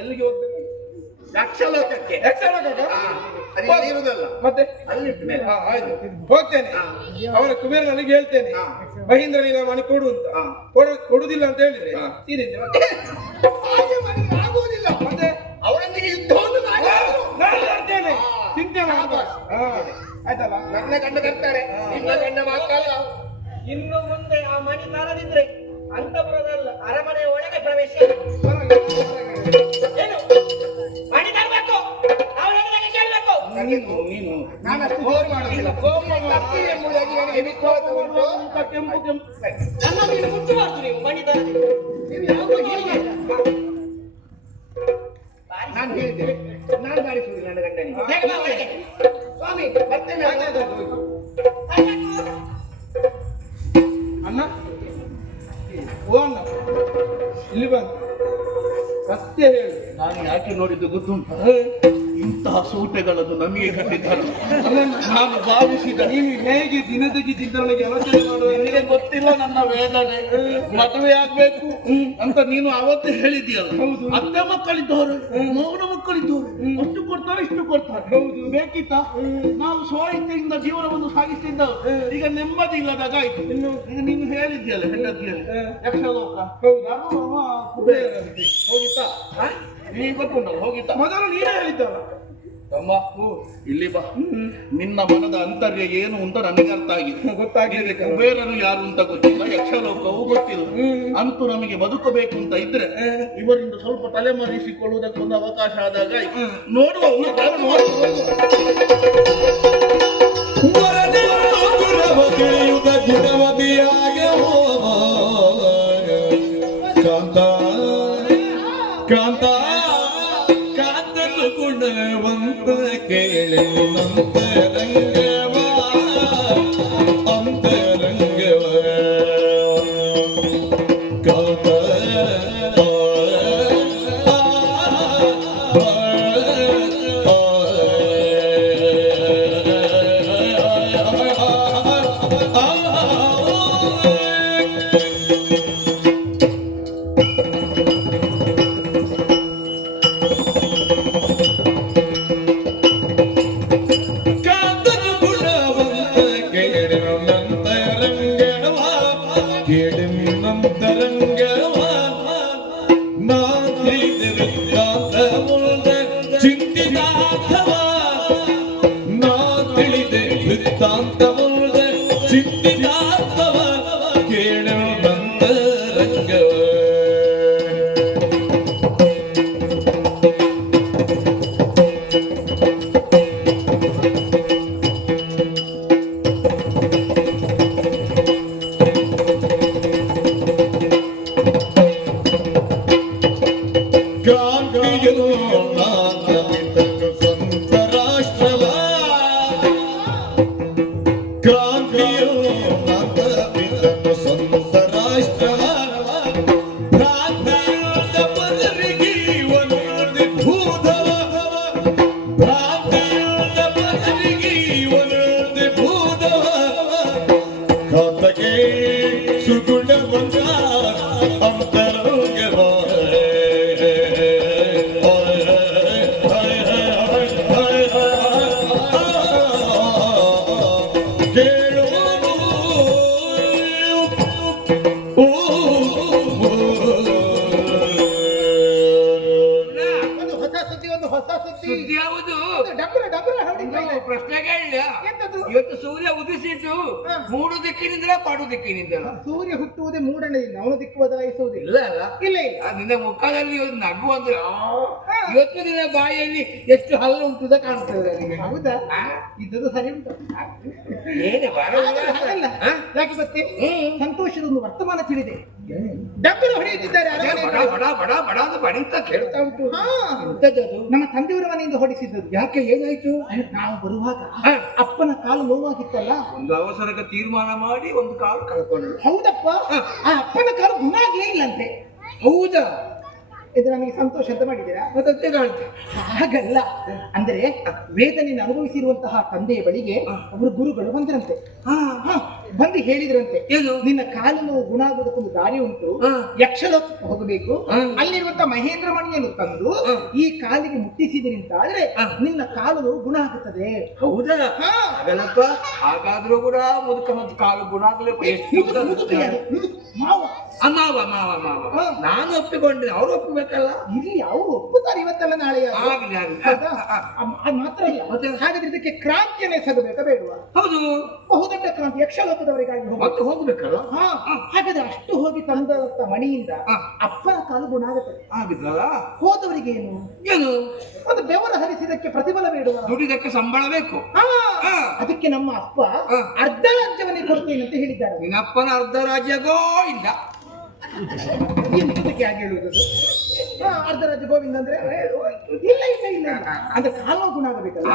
ಎಲ್ಲಿಗೆ ಹೋಗ್ತೇನೆ? ಯಕ್ಷಲೋಕಕ್ಕೆ. ಅದು ಇರುವುದಲ್ಲ, ಮತ್ತೆ ಅಲ್ಲಿಟ್ಟು ಮೇಲೆ. ಆಯ್ತು, ಹೋಗ್ತೇನೆ. ಅವರ ಕುಬೇರ ನನಗೆ ಹೇಳ್ತೇನೆ, ಮಹೇಂದ್ರ ನೀನ ಮನೆ ಕೊಡು ಅಂತ. ಕೊಡುದಿಲ್ಲ ಅಂತ ಹೇಳಿದ್ರೆ ಸೀರಿದ್ದೆ. ಹಾಗೆ ಮಾಡಿದ್ರೆ ಆಗುವುದಿಲ್ಲ. ಮತ್ತೆ ಅವರೊಂದಿಗೆ ಯುದ್ಧವನ್ನು ನಾನು ಮಾಡ್ತೇನೆ, ಚಿಂತೆ ಮಾಡ್ಬಾರ್ದು. ಆಯ್ತಲ್ಲ? ನನ್ನ ಗಂಡ ತರ್ತಾರೆ, ನಿಮ್ಮ ಗಂಡ ಮಾತ್ರ ಅಲ್ಲ. ಇನ್ನು ಮುಂದೆ ಆ ಮಣಿ ತರದಿದ್ರೆ ಅಂತಪುರದಲ್ಲ ಅರಮನೆಯ ಒಳಗೆ ಪ್ರವೇಶ. ಏನು ಮಣಿ ತರಬೇಕು, ನಾವು ಹೇಳಿದಾಗ ಕೇಳಬೇಕು. ನೀನು ನಾನಷ್ಟು ಜೋರು ಮಾಡುವುದಿಲ್ಲ. ತರ್ತೀರಿ ಎಂಬುದಾಗಿ ನನಗೆ ವಿಶ್ವಾಸ ಉಂಟು. ಕೆಂಪು ಕೆಂಪು ನನ್ನ ಮೇಲೆ ಮುಟ್ಟಬಾರ್ದು ನೀವು ಮಣಿ ತರದಿದ್ರೆ. ನೀವು ಯಾವಾಗ ಹೇಳಿದೆ? ನಾನು ಹೇಳಿದ್ದೇನೆ, ನಾನು ಬಾರಿಸುವುದಿಲ್ಲ ನನ್ನ ಗಂಡನಿಗೆ. ಬೇಗ ಬಾ ಒಳಗೆ. ಸ್ವಾಮಿ ಬರ್ತೇನೆ. ಅಣ್ಣ, ಓ ಅಣ್ಣ, ಇಲ್ಲಿ ಬಂದು ಸತ್ಯ ಹೇಳು. ನಾನು ಯಾಕೆ ನೋಡಿದ್ದು ಗೊತ್ತುಂಟು? ಇಂತಹ ಸೂಟೆಗಳನ್ನು ನಮಗೆ ಕಟ್ಟಿದ್ದಾರೆ. ನಾನು ಭಾವಿಸಿದ ನೀನು ಹೇಗೆ ದಿನದಗಿ ದಿನದೊಳಗೆ ಆಲೋಚನೆ ಮಾಡುವ? ನಿನಗೆ ಗೊತ್ತಿಲ್ಲ ನನ್ನ ವೇದನೆ. ಮದುವೆ ಆಗ್ಬೇಕು ಅಂತ ನೀನು ಅವತ್ತು ಹೇಳಿದ್ಯಲ್ಲ. ಹೌದು. ಅತ್ತೆ ಮಕ್ಕಳಿದ್ದವರು, ಮಗನ ಮಕ್ಕಳಿದ್ದವರು, ಅಷ್ಟು ಕೊಡ್ತಾರೆ ಇಷ್ಟು ಕೊಡ್ತಾರೆ. ಹೌದು. ಬೇಕಿತ್ತ? ನಾವು ಸ್ವಇಚ್ಛೆಯಿಂದ ಜೀವನವನ್ನು ಸಾಗಿಸ್ತಿದ್ದವು. ಈಗ ನೆಮ್ಮದಿ ಇಲ್ಲದಾಗ ಆಯ್ತು. ಈಗ ನೀನು ಹೇಳಿದ್ಯಲ್ಲ ಹೆಂಡತಿಯಲ್ಲಿ ಯಕ್ಷಲೋಕ. ಹೌದು. ನಾನು ಅವ ಕುಬೇರ. ಹೋಗಿತ್ತಾ? ನೀ ಗೊತ್ತುಂಟಲ್ಲ, ಹೋಗಿತ್ತಾ? ಮೊದಲು ನೀನೇ ಹೇಳಿದ್ದಲ್ಲ. ತಮ್ಮ ಇಲ್ಲಿ ಬಾ. ನಿನ್ನ ಮನದ ಅಂತರ್ಯ ಏನು ಅಂತ ನನಗೆ ಅರ್ಥ ಆಗಿದೆ. ಗೊತ್ತಾಗಿದೆ. ಕುಬೇರನು ಯಾರು ಅಂತ ಗೊತ್ತಿಲ್ಲ, ಯಕ್ಷಲೋಕವು ಗೊತ್ತಿಲ್ಲ. ಅಂತೂ ನಮಗೆ ಬದುಕಬೇಕು ಅಂತ ಇದ್ರೆ ಇವರಿಂದ ಸ್ವಲ್ಪ ತಲೆಮರೆಸಿಕೊಳ್ಳುವುದಕ್ಕೊಂದು ಅವಕಾಶ ಆದಾಗ ಆಯ್ತು. ನೋಡುವ ಕಾಂತ ಕಾಂತ ಕಾಂತನು ಗುಣವಂತ ಕೇಳಿ ಅಂತರಂಗವ ಅಂತರಂಗವ ಕಾಂತ ಚಿಂತಿತಾರ್ಥವ ಕ್ರಾಂತಿಯು ನಾನಮಿತನು ಸ್ವಂತ ರಾಷ್ಟ್ರವ ಕ್ರಾಂತಿಯು ನಾನಮಿತನು ಸ್ವಂತ ರಾಷ್ಟ್ರವ ಭ್ರಾಂತಿಯುಳ್ಳ ಪದರಿಗೆ ಒನರ್ದಿ ಭೂಧವ ಭ್ರಾಂತಿಯುಳ್ಳ ಪದರಿಗೆ ಒನರ್ದಿ ಭೂಧವ ಖಾತಗೆ ಸುಗುಣ ಬಂದ ಅಂತರಂಗವ ಒಂದು ಹೊಸ ಸುದ್ದಿ, ಒಂದು ಹೊಸ ಸುದ್ದಿ. ಸುದ್ದಿ ಯಾವುದು? ಡಬ್ರ ಡಬ್ರ ಹೊಡಿತಾ ಇದೆ. ಪ್ರಶ್ನೆ ಕೇಳಿಲ್ಲ. ಎಂತದು? ಇವತ್ತು ಸೂರ್ಯ ಉದಿಸಿದ್ದು ಹ. ಮೂಡು ದಿಕ್ಕಿನಿಂದಲೇ ಪಾಡು ದಿಕ್ಕಿನಿಂದಲ್ಲ. ಸೂರ್ಯ ಹುಟ್ಟುವುದೇ ಮೂಡಣದಿಂದ, ಅವನು ದಿಕ್ಕು ಬದಲಾಯಿಸುವುದಿಲ್ಲ. ಇಲ್ಲ ಅಲ್ಲ, ಇಲ್ಲ ಇಲ್ಲ. ನಿನ್ನ ಮುಖದಲ್ಲಿ ಒಂದು ನಗು ಅಂದ್ರೆ ಇವತ್ತು ನಿನ್ನ ಬಾಯಲ್ಲಿ ಎಷ್ಟು ಹಲ್ಲು ಉಂಟುದ ಕಾಣ್ತದೆ ನನಗೆ. ಹೌದಾ? ಇದ್ದದ್ದು ಸರಿ ಉಂಟು. ಏನೇ ಬಾಳ ಹಾಗಲ್ಲ. ಹ? ಯಾಕೆ ಗೊತ್ತೇ? ಸಂತೋಷದ ಒಂದು ವರ್ತಮಾನ ತಿಳಿದೆ. ಡಬ್ಬರ ಹೊಡೆಯುತ್ತಿದ್ದಾರೆ ಬಡ ಅರಮನೆಯಲ್ಲಿ. ಬಡ ಬಡ ಬಡ ಅಂತ ಬಡಿತ ಕೇಳ್ತಾ ಉಂಟು. ಹಾ. ಎಂತದದು? ನಮ್ಮ ತಂದೆಯವರ ಮನೆಯಿಂದ ಹೊಡಿಸಿದ್ದದು. ಯಾಕೆ ಏನಾಯ್ತು? ನಾವು ಬರುವಾಗ ಹ. ಅಪ್ಪನ ಕಾಲು ನೋವಾಗಿತ್ತಲ್ಲ. ಒಂದು ಅವಸರಕ್ಕೆ ತೀರ್ಮಾನ ಮಾಡಿ ಒಂದು ಕಾಲು ಕಳ್ಕೊಂಡ್ರು. ಹೌದಪ್ಪ, ಆ ಅಪ್ಪನ ಕಾಲು ಗುಣ ಆಗ್ಲೇ ಇಲ್ಲಂತೆ. ಹೌದಾ? ಇದು ನಮಗೆ ಸಂತೋಷ ಅಂತ ಮಾಡಿದ್ದೀರಾ? ಮತ್ತೆ ಕಾಣ್ತೆ. ಹಾಗಲ್ಲ, ಅಂದ್ರೆ ವೇದನೆಯನ್ನು ಅನುಭವಿಸಿರುವಂತಹ ತಂದೆಯ ಬಳಿಗೆ ಒಬ್ರು ಗುರುಗಳು ಬಂದ್ರಂತೆ. ಹಾ. ಹ, ಬಂದು ಹೇಳಿದ್ರಂತೆ, ಏನು? ನಿನ್ನ ಕಾಲು ನೋವು ಗುಣ ಆಗುವುದಕ್ಕೊಂದು ದಾರಿ ಉಂಟು. ಹ. ಯಕ್ಷಲೋಕಕ್ಕೆ ಹೋಗಬೇಕು. ಹ. ಅಲ್ಲಿರುವಂತಹ ಮಹೇಂದ್ರ ಮಣಿಯನ್ನು ತಂದು ಹ. ಈ ಕಾಲಿಗೆ ಮುಟ್ಟಿಸಿದಿರಿ ಅಂತ ಆದ್ರೆ ಹ. ನಿನ್ನ ಕಾಲು ನೋವು ಗುಣ ಆಗುತ್ತದೆ. ಹೌದಾ? ಹ. ಹಾಗಲ್ಲಪ್ಪ, ಹಾಗಾದ್ರೂ ಕೂಡ ಮುದುಕ ಮತ್ತು ಕಾಲು ಗುಣ ಆಗ್ಲೇ ಮುದುಕ ಯಾರು? ಮಾವ. ಮಾವ ಮಾವ ಮಾವ. ಹ. ನಾನು ಒಪ್ಪಿಕೊಂಡೆ, ಅವ್ರು ಒಪ್ಪಬೇಕಲ್ಲ. ಇಲ್ಲಿ ಅವರು ಒಪ್ಪುತ್ತಾರೆ ಇವತ್ತಲ್ಲ ನಾಳೆ. ಆಗ್ಲಿ ಆಗ್ಲಿ. ಹೌದಾ? ಅದು ಮಾತ್ರ ಅಲ್ಲ, ಮತ್ತೆ? ಹಾಗಾದ್ರೆ ಇದಕ್ಕೆ ಕ್ರಾಂತಿಯನ್ನೇ ಸಗಬೇಕಾ ಬೇಡವಾ? ಹೌದು, ಬಹುದೊಡ್ಡ ಕ್ರಾಂತಿ, ಯಕ್ಷಲೋಕದವರಿಗಾಗಿ ಹೋಗ್ಬೇಕು. ಮತ್ತೆ ಹೋಗ್ಬೇಕಲ್ಲ. ಹಾ, ಹಾಗಾದ್ರೆ ಅಷ್ಟು ಹೋಗಿ ತಂದಂತ ಮಣಿಯಿಂದ ಹ. ಅಪ್ಪನ ಕಾಲು ಗುಣ ಆಗುತ್ತೆ. ಆಗಿದ್ರಲ್ಲ. ಹೋದವರಿಗೆ ಏನು? ಏನು? ಒಂದು ಬೆವರ ಹರಿಸಿದಕ್ಕೆ ಪ್ರತಿಫಲ ಬೇಡುವ. ದುಡಿದಕ್ಕೆ ಸಂಬಳ ಬೇಕು. ಹಾ, ಹ. ಅದಕ್ಕೆ ನಮ್ಮ ಅಪ್ಪ ಹ. ಅರ್ಧ ರಾಜ್ಯವನ್ನೇ ಕೊಡ್ತೇನೆ ಅಂತ ಹೇಳಿದ್ದಾರೆ. ನಿನ್ನಪ್ಪನ ಅರ್ಧ ರಾಜ್ಯ ಗೋವಿಂದ. ಎಂತದಕ್ಕೆ ಹಾಗೆ ಹೇಳುವುದು? ಅರ್ಧ ರಾಜ್ಯ ಗೋವಿಂದ ಅಂದ್ರೆ ಇಲ್ಲ ಇಲ್ಲ ಇಲ್ಲ ಇಲ್ಲ. ಅಂದ್ರೆ ಕಾಲು ಗುಣ ಆಗಬೇಕಲ್ಲ.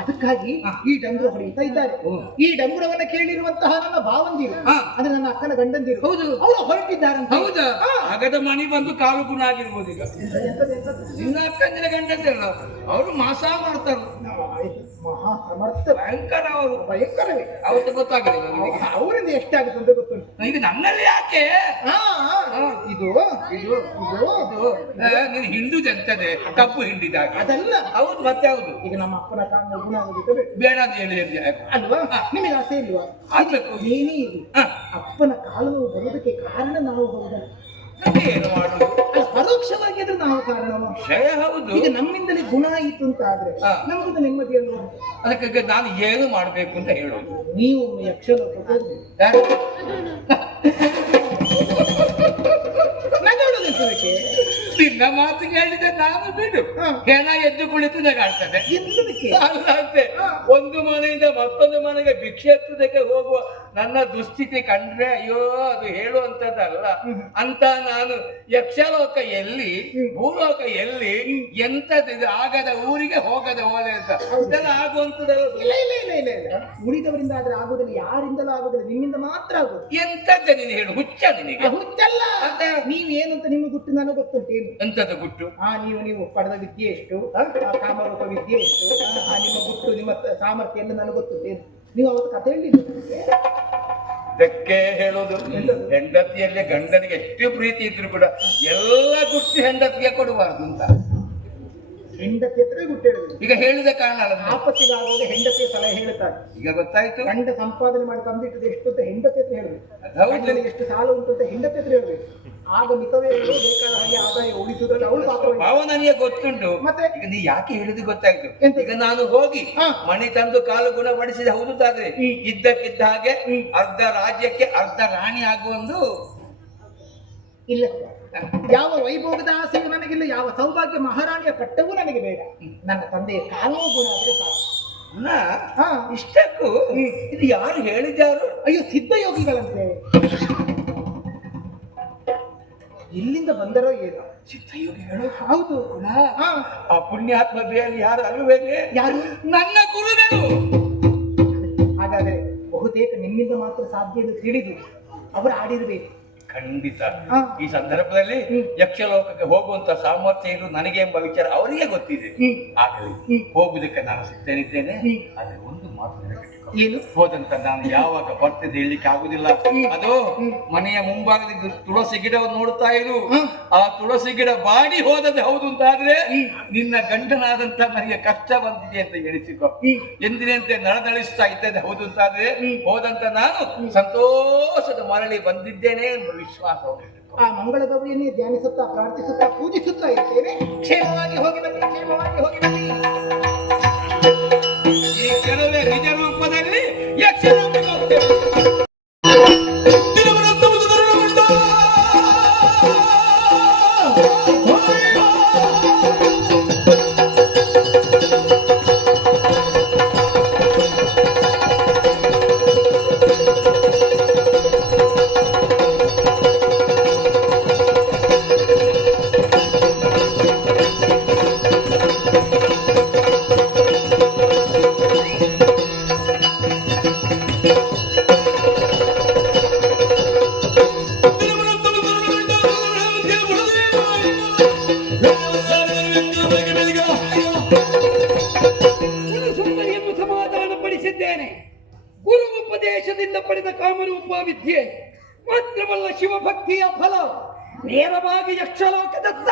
ಅದಕ್ಕಾಗಿ ಈ ಡಂಗುರ ಹೊಡೆಯುತ್ತಾ ಇದ್ದಾರೆ. ಈ ಡಂಗುರವನ್ನ ಕೇಳಿರುವಂತಹ ನನ್ನ ಭಾವಂದಿರು, ಅಂದ್ರೆ ನನ್ನ ಅಕ್ಕನ ಗಂಡಂದಿರು, ಹೌದು, ಅವರು ಹೊರಟಿದ್ದಾರಂತ. ಹೌದಾ? ಹಾಗಾದ ಮನೆ ಬಂದು ಕಾಲು ಗುಣ ಆಗಿರ್ಬೋದು ಈಗ. ನಿನ್ನ ಅಕ್ಕಂದಿನ ಗಂಡಂದಿರಲ್ಲ, ಅವರು ಮಾಸ ಮಾಡ್ತಾರೆ. ಮಹಾ ಸಮರ್ಥ, ಭಯಂಕರ ಅವರು. ಭಯಂಕರವೇ. ಅವತ್ತು ಗೊತ್ತಾಗಲಿಲ್ಲ ನನಗೆ. ಅವರಿಂದ ಎಷ್ಟಾಗುತ್ತೆ ಅಂತ ಗೊತ್ತುಂಟು. ಈಗ ನನ್ನಲ್ಲಿ ಯಾಕೆ? ಇದು ಇದು ಇದು ನೀನು ಹಿಂಡು ಜಂತದೆ ಕಬ್ಬು ಹಿಂಡಿದಾಗ ಅದಲ್ಲ. ಹೌದು, ಮತ್ತೆ ಹೌದು. ಈಗ ನಮ್ಮ ಅಪ್ಪನ ಕಾಲ ಗುಣ ಆಗೋದಿಕ್ಕೆ ಬೇಕು ಬೇಡ ಅಂತ ಹೇಳಿ ಅಲ್ವಾ? ನಿಮಗೆ ಆಸೆ ಇಲ್ವಾ? ಆಗ್ಬೇಕು. ಏನೇ ಇರಲಿ, ಅಪ್ಪನ ಕಾಲು ನೋವು ಬರುವುದಕ್ಕೆ ಕಾರಣ ನಾವು ಹೌದಲ್ಲ. ಏನು ಮಾಡುದು? ಪರೋಕ್ಷವಾಗಿ ಆದ್ರೆ ನಾವು ಕಾರಣವ. ವಿಷಯ ಹೌದು. ಈಗ ನಮ್ಮಿಂದಲೇ ಗುಣ ಆಯಿತು ಅಂತ ಆದ್ರೆ ನಮಗೊಂದು ನೆಮ್ಮದಿ ಅಲ್ವಾ? ಅದಕ್ಕೆ ನಾನು ಏನು ಮಾಡ್ಬೇಕು ಅಂತ ಹೇಳೋದು. ನೀವು ಯಕ್ಷಲೋಕಕ್ಕೆ ಹೋಗ್ಬೇಕು. ಯಾರು? ನಗಾಡೋದಕ್ಕೆ ನಿನ್ನ ಮಾತು ಕೇಳಿದ್ರೆ ನಾನು ಬಿಡು. ಹೆಣ ಎದ್ದು ಕುಳಿತು ನಗಾಡ್ತದೆ. ಎಂತದಕ್ಕೆ? ಅಲ್ಲಂತೆ ಒಂದು ಮನೆಯಿಂದ ಮತ್ತೊಂದು ಮನೆಗೆ ಭಿಕ್ಷೆ ಎತ್ತುವುದಕ್ಕೆ ಹೋಗುವ ನನ್ನ ದುಸ್ಥಿತಿ ಕಂಡ್ರೆ ಅಯ್ಯೋ, ಅದು ಹೇಳುವಂತದ್ದಲ್ಲ ಅಂತ. ನಾನು ಯಕ್ಷಲೋಕ ಎಲ್ಲಿ, ಭೂಲೋಕ ಎಲ್ಲಿ, ಎಂತದಿದೆ ಆಗದ ಊರಿಗೆ ಹೋಗದ ಓಲೆ ಅಂತ ಇದೆಲ್ಲ ಆಗುವಂತದಲ್ಲ. ಇಲ್ಲ ಇಲ್ಲ ಇಲ್ಲ ಇಲ್ಲ ಇಲ್ಲ. ಉಳಿದವರಿಂದ ಆದ್ರೆ ಆಗೋದಿಲ್ಲ, ಯಾರಿಂದಲೂ ಆಗೋದಿಲ್ಲ, ನಿಮ್ಮಿಂದ ಮಾತ್ರ ಆಗೋದು. ಎಂತದ್ದೆ ನೀನು ಹೇಳು? ಹುಚ್ಚ ನಿನಗೆ? ಹುಚ್ಚಲ್ಲ. ನೀವೇನು ಅಂತ ನಿಮ್ಗೆ ಗುಟ್ಟು ನನಗೆ ಗೊತ್ತುಂಟೇನು? ಎಂತದ ಗುಟ್ಟು? ನೀವು ಪಡೆದ ವಿದ್ಯೆ ಎಷ್ಟು, ಕಾಮರೂಪ ವಿದ್ಯೆ ಎಷ್ಟು, ನಿಮ್ಮ ಗುಟ್ಟು, ನಿಮ್ಮ ಸಾಮರ್ಥ್ಯ ಎಲ್ಲ ನನಗೆ ಗೊತ್ತುಂಟೇನು? ನೀವು ಅವತ್ತು ಕಥೆ ಹೇಳಿಲ್ಲ ನನಗೆ. ಇದಕ್ಕೆ ಹೇಳೋದು, ಹೆಂಡತಿಯಲ್ಲಿ ಗಂಡನಿಗೆ ಎಷ್ಟು ಪ್ರೀತಿ ಇದ್ರು ಕೂಡ ಎಲ್ಲ ಗುಟ್ಟು ಹೆಂಡತಿಗೆ ಕೊಡಬಾರ್ದು ಅಂತ. ಹೆಂಡತಿ ಹತ್ರ ಗುಟ್ಟು ಹೇಳುದು. ಈಗ ಹೇಳಿದ ಕಾರಣ ಅಲ್ಲ, ಆಪತ್ತಿಗಾಗುವಾಗ ಹೆಂಡತಿಯ ಸಲಹೆ ಹೇಳ್ತಾರೆ. ಈಗ ಗೊತ್ತಾಯ್ತು. ಗಂಡ ಸಂಪಾದನೆ ಮಾಡಿ ತಂದಿಟ್ಟದ್ದು ಎಷ್ಟು ಅಂತ ಹೆಂಡತಿ ಹತ್ರ ಹೇಳ್ಬೇಕು. ಹೌದು. ಗಂಡನಿಗೆ ಎಷ್ಟು ಸಾಲ ಉಂಟು ಅಂತ ಹೆಂಡತಿ ಹತ್ರ ಹೇಳ್ಬೇಕು. ಆಗ ಮಿತವೇ ಬೇಕಾದ ಹಾಗೆ ಆದಾಯ ಉಳಿಸುವುದರಲ್ಲಿ ಅವಳು ಪಾತ್ರ. ಭಾವ ನನಗೆ ಗೊತ್ತುಂಟು. ಮತ್ತೆ ಈಗ ನೀ ಯಾಕೆ ಹೇಳಿದ್ದು ಗೊತ್ತಾಯ್ತು. ಎಂತ? ಈಗ ನಾನು ಹೋಗಿ ಮಣಿ ತಂದು ಕಾಲು ಗುಣಪಡಿಸಿದ ಹೌದು ತಾದ್ರೆ ಇದ್ದಕ್ಕಿದ್ದ ಹಾಗೆ ಅರ್ಧ ರಾಜ್ಯಕ್ಕೆ ಅರ್ಧ ರಾಣಿ ಆಗುವೊಂದು ಇಲ್ಲ. ಯಾವ ವೈಭೋಗದ ಆಸೆಯೂ ನನಗಿಲ್ಲ, ಯಾವ ಸೌಭಾಗ್ಯ ಮಹಾರಾಣಿಯ ಪಟ್ಟವೂ ನನಗೆ ಬೇಡ. ನನ್ನ ತಂದೆಯ ಕಾನೂನು ಗುಣ ಆದ್ರೆ ಸಾಕು. ಇಷ್ಟಕ್ಕೂ ಇದು ಯಾರು ಹೇಳಿದ್ದಾರು? ಅಯ್ಯೋ, ಸಿದ್ಧಯೋಗಿಗಳಂತೆ. ಇಲ್ಲಿಂದ ಬಂದರೋ ಏನೋ. ಚಿತ್ತಯೋಗಿಗಳು ಹೌದು. ಹಾ. ಆ ಪುಣ್ಯಾತ್ಮ ಬೇರೆ ಯಾರು ಅಲ್ವೇನೆ? ಯಾರು? ನನ್ನ ಗುರುಗಳು. ಹಾಗಾದ್ರೆ ಬಹುತೇಕ ನಿಮ್ಮಿಂದ ಮಾತ್ರ ಸಾಧ್ಯ ಎಂದು ತಿಳಿದು ಅವರು ಆಡಿರಬೇಕು. ಖಂಡಿತ ಹಾ. ಈ ಸಂದರ್ಭದಲ್ಲಿ ಯಕ್ಷಲೋಕಕ್ಕೆ ಹೋಗುವಂತ ಸಾಮರ್ಥ್ಯ ಇದು ನನಗೆ ಎಂಬ ವಿಚಾರ ಅವರಿಗೆ ಗೊತ್ತಿದೆ. ಆಗಲಿ ಹೋಗುವುದಕ್ಕೆ ನಾನು ಸಿದ್ಧನಿದ್ದೇನೆ. ಆದ್ರೆ ಒಂದು ಮಾತು ನೆನಪಿಟ್ಟುಕೊ. ಏನು? ಹೋದಂತ ನಾನು ಯಾವಾಗ ಬರ್ತದೆ ಹೇಳಲಿಕ್ಕೆ ಆಗುದಿಲ್ಲ. ಅದು ಮನೆಯ ಮುಂಭಾಗದ ತುಳಸಿ ಗಿಡವನ್ನು ನೋಡ್ತಾ ಇರು. ಆ ತುಳಸಿ ಗಿಡ ಬಾಡಿ ಹೋದದ್ದು ಹೌದು ಅಂತಾದ್ರೆ ನಿನ್ನ ಗಂಡನಾದಂತ ನನಗೆ ಕಷ್ಟ ಬಂದಿದೆ ಅಂತ ಎಣಿಸಿಕೊ. ಎಂದಿನಂತೆ ನಳನಳಿಸ್ತಾ ಇದ್ದದ್ದು ಹೌದು ಅಂತಾದ್ರೆ ಹೋದಂತ ನಾನು ಸಂತೋಷದ ಮರಳಿ ಬಂದಿದ್ದೇನೆ ಎಂಬ ವಿಶ್ವಾಸ. ಆ ಮಂಗಳ ಗೌರಿಯನ್ನೇ ಧ್ಯಾನಿಸುತ್ತಾ ಪ್ರಾರ್ಥಿಸುತ್ತಾ ಪೂಜಿಸುತ್ತಾ ಇರ್ತೇನೆ. ಕ್ಷೇಮವಾಗಿ ಹೋಗಿ ಬನ್ನಿ, ಕ್ಷೇಮವಾಗಿ ಹೋಗಿ ಬನ್ನಿ. ಈ ಕೆಲವೇ ನಿಜ ರೂಪದಲ್ಲಿ ಯಕ್ಷಲೋಕಕ್ಕೆ ಹೋಗ್ತೇವೆ. ಸುಂದರಿಯನ್ನು ಸಮಾಧಾನ ಪಡಿಸಿದ್ದೇನೆ. ಗುರು ಉಪದೇಶದಿಂದ ಪಡೆದ ಕಾಮರೂಪ ವಿದ್ಯೆ ಮಾತ್ರವಲ್ಲ, ಶಿವಭಕ್ತಿಯ ಫಲ ನೇರವಾಗಿ ಯಕ್ಷಲೋಕದತ್ತ.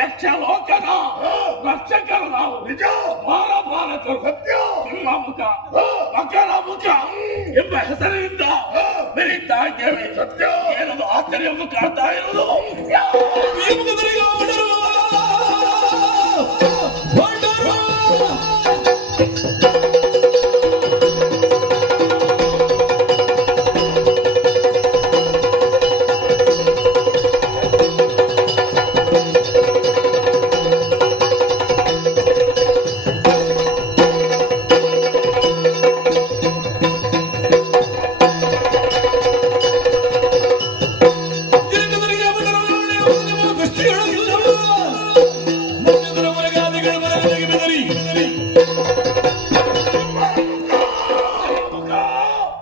ಯಕ್ಷಲೋಕದ ರಕ್ಷಕರು ನಾವು. ನಿಜ ಭಾರತ ಸತ್ಯ ಮುಖ ಮಕರ ಮುಖ ಎಂಬ ಹೆಸರಿನಿಂದ ತಿಳಿತಾ ಇದ್ದೇವೆ. ಸತ್ಯ ಏನದು ಆಶ್ಚರ್ಯವನ್ನು ಕಾಡ್ತಾ ಇರುವುದು.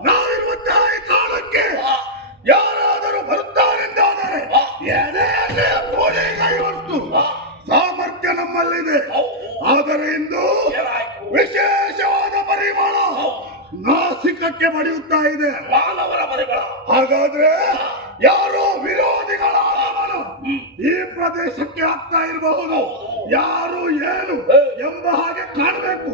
ನಾವಿರುವಂತಹ ಈ ಕಾಲಕ್ಕೆ ಯಾರಾದರೂ ಬರುತ್ತಾರೆಂದಾದರೆ ಏನೇ ಪೂಜೆ ಕೈಗೊಳ್ತು ಸಾಮರ್ಥ್ಯ ನಮ್ಮಲ್ಲಿದೆ. ಆದರೆ ಇಂದು ವಿಶೇಷವಾದ ಪರಿಮಳ ನಾಸಿಕಕ್ಕೆ ಬಡಿಯುತ್ತಾ ಇದೆ. ಮಾನವರ ಪರಿಮಳ. ಹಾಗಾದ್ರೆ ಯಾರೋ ವಿರೋಧಿಗಳ ಆಗಮನ ಈ ಪ್ರದೇಶಕ್ಕೆ ಆಗ್ತಾ ಇರಬಹುದು. ಯಾರು ಏನು ಎಂಬ ಹಾಗೆ ಕಾಣಬೇಕು.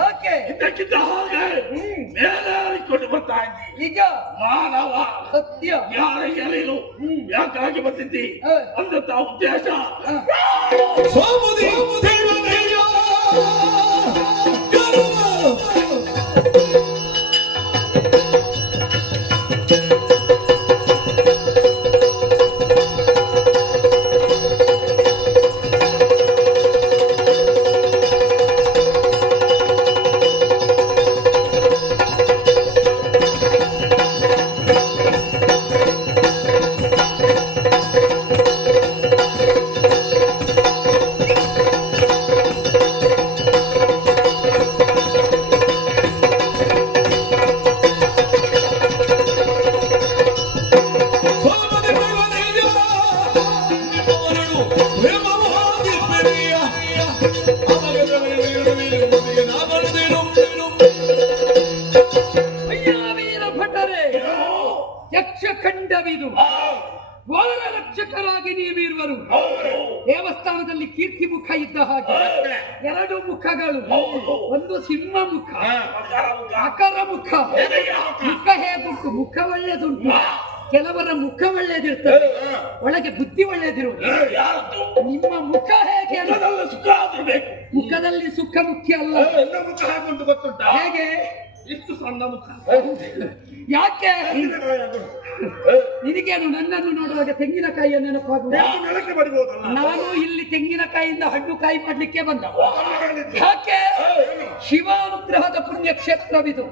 ಯಾಕೆ ಇದಕ್ಕಿಂತ ಹಾಗೆ ಮೇಲೆ ಹಾರಿಕೊಂಡು ಬರ್ತಾ ಇದ್ದಿ. ಈಗ ಮಾನವ ಸತ್ಯ ಯಾರ ಎಲೆಯಲು ಯಾಕಾಗಿ ಬಂದಿದ್ದಿ ಅಂದಂತ ಉದ್ದೇಶ ಸೋಮದಿ ಅಯ್ಯವೀರ ಭಟರೇ, ಯಕ್ಷಖಂಡವಿದು. ದ್ವಾರ ರಕ್ಷಕರಾಗಿ ನೀವಿರುವರು. ದೇವಸ್ಥಾನದಲ್ಲಿ ಕೀರ್ತಿ ಮುಖ ಇದ್ದ ಹಾಗೆ ಎರಡು ಮುಖಗಳು, ಒಂದು ಸಿಂಹ ಮುಖ, ಅಕರ ಮುಖ. ಮುಖ ಹೇಗುಂಟು? ಮುಖ ಒಳ್ಳೆದುಂಟು. ಕೆಲವರ ಮುಖ ಒಳ್ಳೆದಿರ್ತದೆ, ಒಳಗೆ ಬುದ್ಧಿ ಒಳ್ಳೆದಿರುವುದು. ನಿಮ್ಮ ಮುಖ ಹೇಗೆ? ಸುಖ ಆದ್ರೂ ಬೇಕು. ಮುಖದಲ್ಲಿ ಸುಖ ಮುಖ್ಯ ಅಲ್ಲ. ನನ್ನ ಮುಖ ಹೇಗುಂಟು ಗೊತ್ತುಂಟಾ? ಹೇಗೆ? ಇಷ್ಟು ಸಣ್ಣ ಮುಖ. ಯಾಕೆ ನಿನಗೇನು ನನ್ನನ್ನು ನೋಡುವಾಗ ತೆಂಗಿನಕಾಯಿಯ ನೆನಪಾಗುವುದು? ನೆಲಕ್ಕೆ ಬಡಿಬಹುದಲ್ಲ. ನಾನು ಇಲ್ಲಿ ತೆಂಗಿನಕಾಯಿಯಿಂದ ಹಣ್ಣು ಕಾಯಿ ಮಾಡ್ಲಿಕ್ಕೆ ಬಂದ. ಯಾಕೆ? ಶಿವಾನುಗ್ರಹದ ಪುಣ್ಯ ಕ್ಷೇತ್ರವಿದು.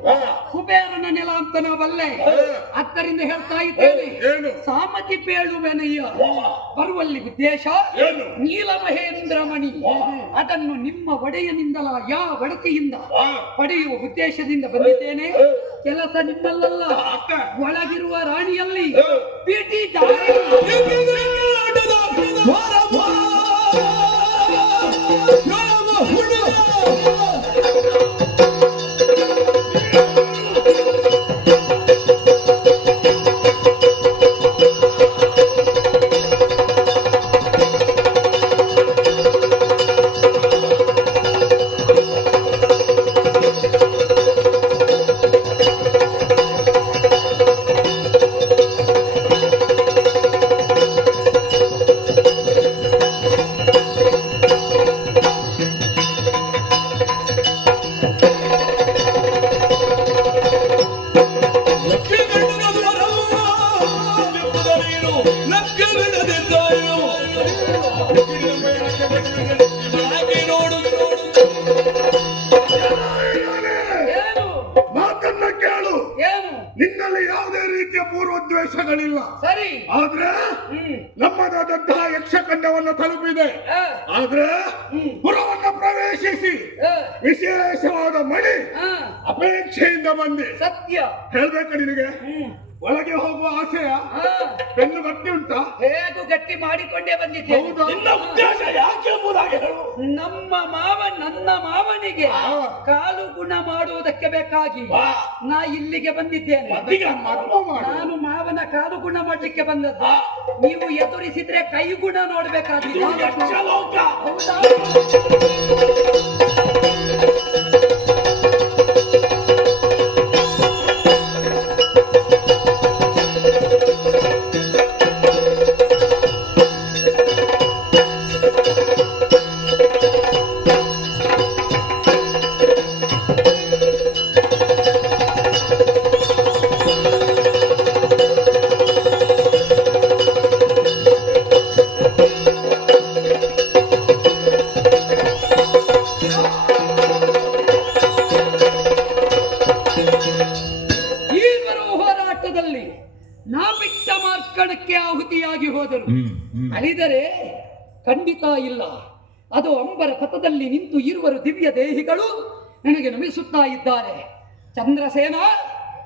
ಕುಬೇರನ ನೆಲ ಅಂತ ನಾವಲ್ಲೇ. ಆದ್ದರಿಂದ ಹೇಳ್ತಾ ಇದ್ದೇನೆ, ಸಾಮತಿ ಪೇಳುವೆನಯ್ಯ ಬರುವಲ್ಲಿ ಉದ್ದೇಶ ನೀಲಮಹೇಂದ್ರ ಮಣಿ. ಅದನ್ನು ನಿಮ್ಮ ಒಡೆಯನಿಂದಲ ಒಡತಿಯಿಂದ ಪಡೆಯುವ ಉದ್ದೇಶದಿಂದ ಬಂದಿದ್ದೇನೆ. ಕೆಲಸ ನಿಮ್ಮಲ್ಲಲ್ಲ, ಒಳಗಿರುವ ರಾಣಿಯಲ್ಲಿ ಪೀಟಿ ನೋಡು ನಕ್ಕವಿಡದೆ ತಾಳು ಹಾಗೆ ನೋಡು ಏನು ಮಾತನ್ನ ಕೇಳು. ಏನು ನಿನ್ನಲ್ಲಿ ಯಾವುದೇ ರೀತಿಯ ಪೂರ್ವದ್ವೇಷಗಳಿಲ್ಲ. ಸರಿ ಆದ್ರೆ ನಮ್ಮದಾದಂತಹ ಯಕ್ಷಖಂಡವನ್ನು ತಲುಪಿದೆ. ಆ, ಆದ್ರೆ ಹ್ಮ್. ಪುರವನ್ನ ಪ್ರವೇಶಿಸಿ ಆ, ವಿಶೇಷವಾದ ಮಣಿ ಆ, ಅಪೇಕ್ಷೆಯಿಂದ ಬಂದೆ. ಸತ್ಯ ಹೇಳ್ಬೇಕ ನಿನಗೆ? ಹ್ಮ್. ಒಳಗೆ ಹೋಗುವ ಆಸೆಯ ಆ, ಬೆನ್ನು ಗಟ್ಟಿ ಉಂಟಾ? ಹೇಗೂ ಗಟ್ಟಿ ಮಾಡಿಕೊಂಡೇ ಬಂದಿದ್ದೇನೆ. ಹೌದಾ? ನಿನ್ನ ಉದ್ದೇಶ ಯಾಕೆ ಎಂಬುದಾಗಿ ಹೇಳು. ನಮ್ಮ ಮಾವ ನನ್ನ ಮಾವನಿಗೆ ಕಾಲು ಗುಣ ಮಾಡುವುದಕ್ಕೆ ಬೇಕಾಗಿ ನಾ ಇಲ್ಲಿಗೆ ಬಂದಿದ್ದೇನೆ. ನಾನು ಮಾವನ ಕಾಲು ಗುಣ ಮಾಡ್ಲಿಕ್ಕೆ ಬಂದದ್ದು. ನೀವು ಎದುರಿಸಿದ್ರೆ ಕೈ ಗುಣ ನೋಡ್ಬೇಕಾಗಿದೆ. ಯಕ್ಷಲೋಕ. ಹೌದಾ? ಈ ಬರುವ ಹೋರಾಟದಲ್ಲಿ ನಾ ಬಿಟ್ಟ ಮಾರ್ಕಣಕ್ಕೆ ಆಹುತಿಯಾಗಿ ಹೋದರು. ಅಳಿದರೆ ಖಂಡಿತ ಇಲ್ಲ. ಅದು ಅಂಬರ ಪಥದಲ್ಲಿ ನಿಂತು ಇರುವರು ದಿವ್ಯ ದೇಹಿಗಳು ನನಗೆ ನಮಿಸುತ್ತಾ ಇದ್ದಾರೆ. ಚಂದ್ರಸೇನ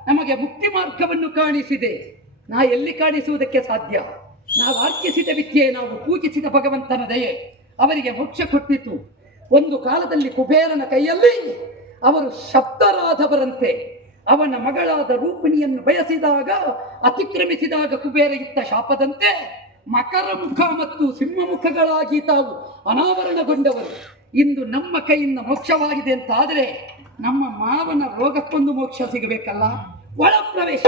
ನಮಗೆ ಮುಕ್ತಿ ಮಾರ್ಗವನ್ನು ಕಾಣಿಸಿದೆ. ನಾ ಎಲ್ಲಿ ಕಾಣಿಸುವುದಕ್ಕೆ ಸಾಧ್ಯ? ನಾವು ಅರ್ಚಿಸಿದ ವಿದ್ಯೆ, ನಾವು ಪೂಜಿಸಿದ ಭಗವಂತನ ದಯೆ ಅವರಿಗೆ ಮೋಕ್ಷ ಕೊಟ್ಟಿತು. ಒಂದು ಕಾಲದಲ್ಲಿ ಕುಬೇರನ ಕೈಯಲ್ಲಿ ಅವರು ಶಬ್ದರಾದವರಂತೆ. ಅವನ ಮಗಳಾದ ರೂಪಿಣಿಯನ್ನು ಬಯಸಿದಾಗ, ಅತಿಕ್ರಮಿಸಿದಾಗ ಕುಬೇರ ಇತ್ತ ಶಾಪದಂತೆ ಮಕರ ಮುಖ ಮತ್ತು ಸಿಂಹ ಮುಖಗಳಾಗಿ ತಾವು ಅನಾವರಣಗೊಂಡವರು. ಇಂದು ನಮ್ಮ ಕೈಯಿಂದ ಮೋಕ್ಷವಾಗಿದೆ ಅಂತ ಆದರೆ ನಮ್ಮ ಮಾವನ ರೋಗಕ್ಕೊಂದು ಮೋಕ್ಷ ಸಿಗಬೇಕಲ್ಲ. ಒಳ ಪ್ರವೇಶ.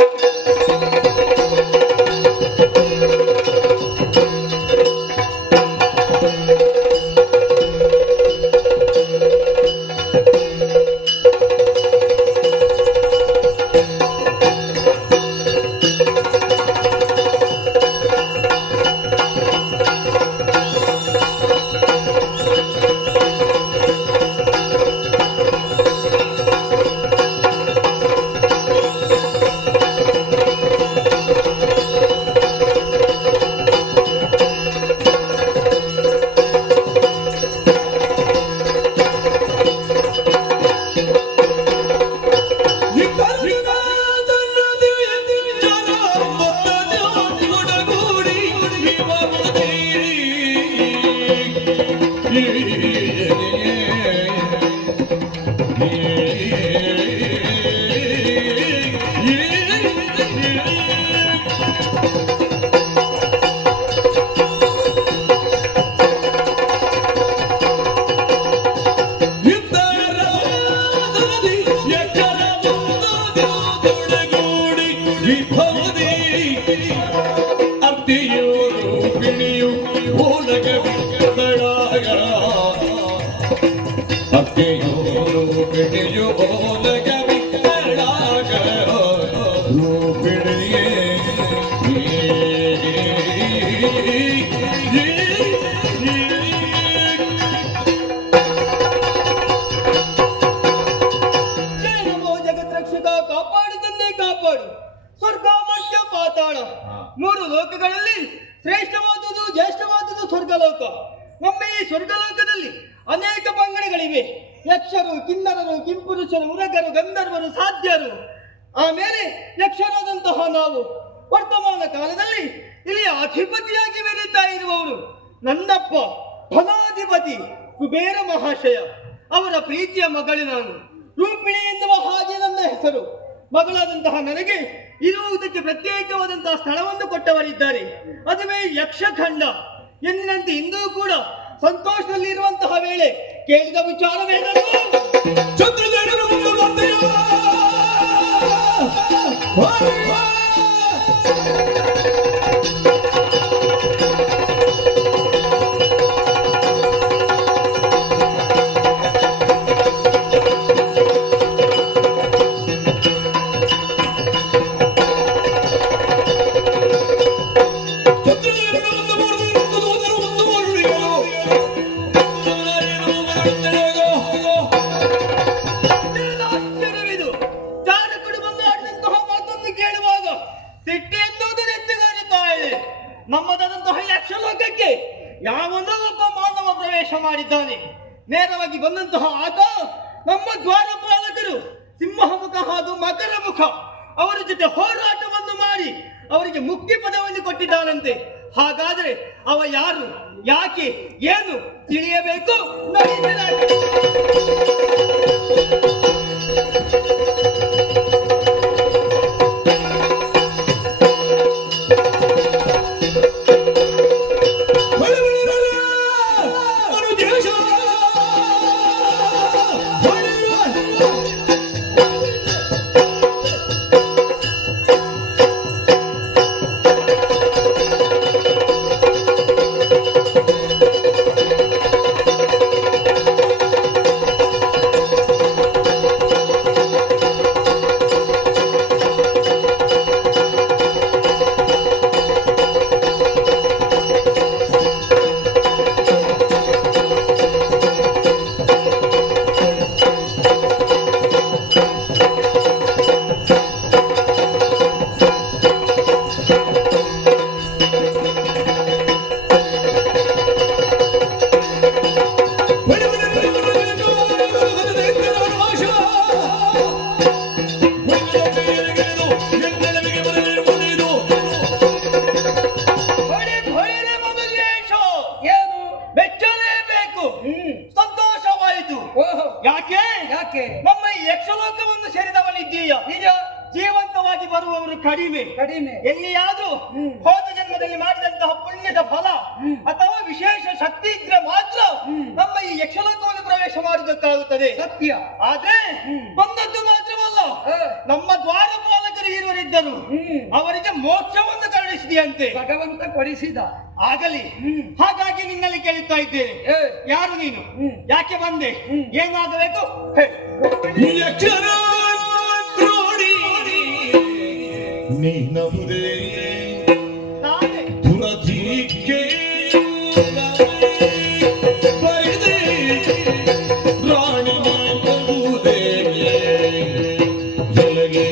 ಜಗತ್ರಕ್ಷಕ ಕಾಪಾಡಿದಂತೆ ಕಾಪಾಡು. ಸ್ವರ್ಗ ಮರ್ತ್ಯ ಪಾತಾಳ ಮೂರು ಲೋಕಗಳಲ್ಲಿ ಶ್ರೇಷ್ಠವಾದುದು ಜ್ಯೇಷ್ಠವಾದುದು ಸ್ವರ್ಗಲೋಕ. ನಮ್ಮ ಈ ಸ್ವರ್ಗಲೋಕದಲ್ಲಿ ಅನೇಕ ಪಂಗಡಗಳಿವೆ. ಯಕ್ಷರು, ಕಿನ್ನರರು, ಕಿಂಪುರುಷರು, ಉರಗರು, ಗಂಧರ್ವರು, ಸಾಧ್ಯರು. ಆಮೇಲೆ ಯಕ್ಷರಾದಂತಹ ನಾವು ವರ್ತಮಾನ ಕಾಲದಲ್ಲಿ ಇಲ್ಲಿ ಅಧಿಪತಿಯಾಗಿ ಮೆರೀತಾ ಇರುವವರು ನನ್ನಪ್ಪ ಧನಾಧಿಪತಿ ಕುಬೇರ ಮಹಾಶಯ. ಅವರ ಪ್ರೀತಿಯ ಮಗಳು ನಾನು. ರೂಪಿಣಿ ಎನ್ನುವ ಹಾಗೆ ನನ್ನ ಹೆಸರು. ಮಗಳಾದಂತಹ ನನಗೆ ಇರುವುದಕ್ಕೆ ಪ್ರತ್ಯೇಕವಾದಂತಹ ಸ್ಥಳವನ್ನು ಕೊಟ್ಟವರಿದ್ದಾರೆ. ಅದುವೇ ಯಕ್ಷಖಂಡ. ಎಂದಿನಂತೆ ಇಂದೂ ಕೂಡ ಸಂತೋಷದಲ್ಲಿ ಇರುವಂತಹ ವೇಳೆ ಕೇಳಿದ ವಿಚಾರವೇನದು? ಚಂದ್ರದೇವನು ಮುಂದೆ ಬರ್ತೀಯ ನಮ್ಮದಾದಂತಹ ಯಕ್ಷಲೋಕಕ್ಕೆ ಯಾವನೋ ಒಬ್ಬ ಮಾನವ ಪ್ರವೇಶ ಮಾಡಿದ್ದಾನೆ. ನೇರವಾಗಿ ಬಂದಂತಹ ಆತ ನಮ್ಮ ದ್ವಾರಪಾಲಕರು ಸಿಂಹಮುಖ ಹಾಗೂ ಮಕರ ಮುಖ ಅವರ ಜೊತೆ ಹೋರಾಟವನ್ನು ಮಾಡಿ ಅವರಿಗೆ ಮುಕ್ತಿ ಪದವನ್ನು ಕೊಟ್ಟಿದ್ದಾನಂತೆ. ಹಾಗಾದ್ರೆ ಅವ ಯಾರು, ಯಾಕೆ, ಏನು ತಿಳಿಯಬೇಕು. ಯಾಕೆ ನಮ್ಮ ಈ ಯಕ್ಷಲೋಕವನ್ನು ಸೇರಿದವನಿದ್ದೀಯ. ನಿಜ. ಜೀವಂತವಾಗಿ ಬರುವವರು ಕಡಿಮೆ. ಎಲ್ಲಿಯಾದ್ರೂ ಹೋದ ಜನ್ಮದಲ್ಲಿ ಮಾಡಿದಂತಹ ಪುಣ್ಯದ ಫಲ ಅಥವಾ ವಿಶೇಷ ಶಕ್ತಿ ಇದ್ರೆ ಮಾತ್ರ ನಮ್ಮ ಈ ಯಕ್ಷಲೋಕವನ್ನು ಪ್ರವೇಶ ಮಾಡುವುದಕ್ಕಾಗುತ್ತದೆ. ಸತ್ಯ. ಆದ್ರೆ ಬಂದದ್ದು ಮಾತ್ರವಲ್ಲ, ನಮ್ಮ ದ್ವಾರಪಾಲಕರು ಇರುವರಿದ್ದರು, ಅವರಿಗೆ ಮೋಕ್ಷವನ್ನು ಕರುಣಿಸಿದೆಯಂತೆ. ಭಗವಂತ ಕೊಡಿಸಿದ. ಆಗಲಿ. ಹಾಗಾಗಿ ನಿನ್ನಲ್ಲಿ ಕೇಳುತ್ತಾ ಇದ್ದೇನೆ, ಯಾರು ನೀನು, ಯಾಕೆ ಬಂದೆ, ಏನಾಗಬೇಕು? ನೀನವುದೇ ನಾನೇ ದುರಧಿಕೆ ಬೈದೆ ರಾಣಿ ನೀನವುದೇ ಎಲಗೆ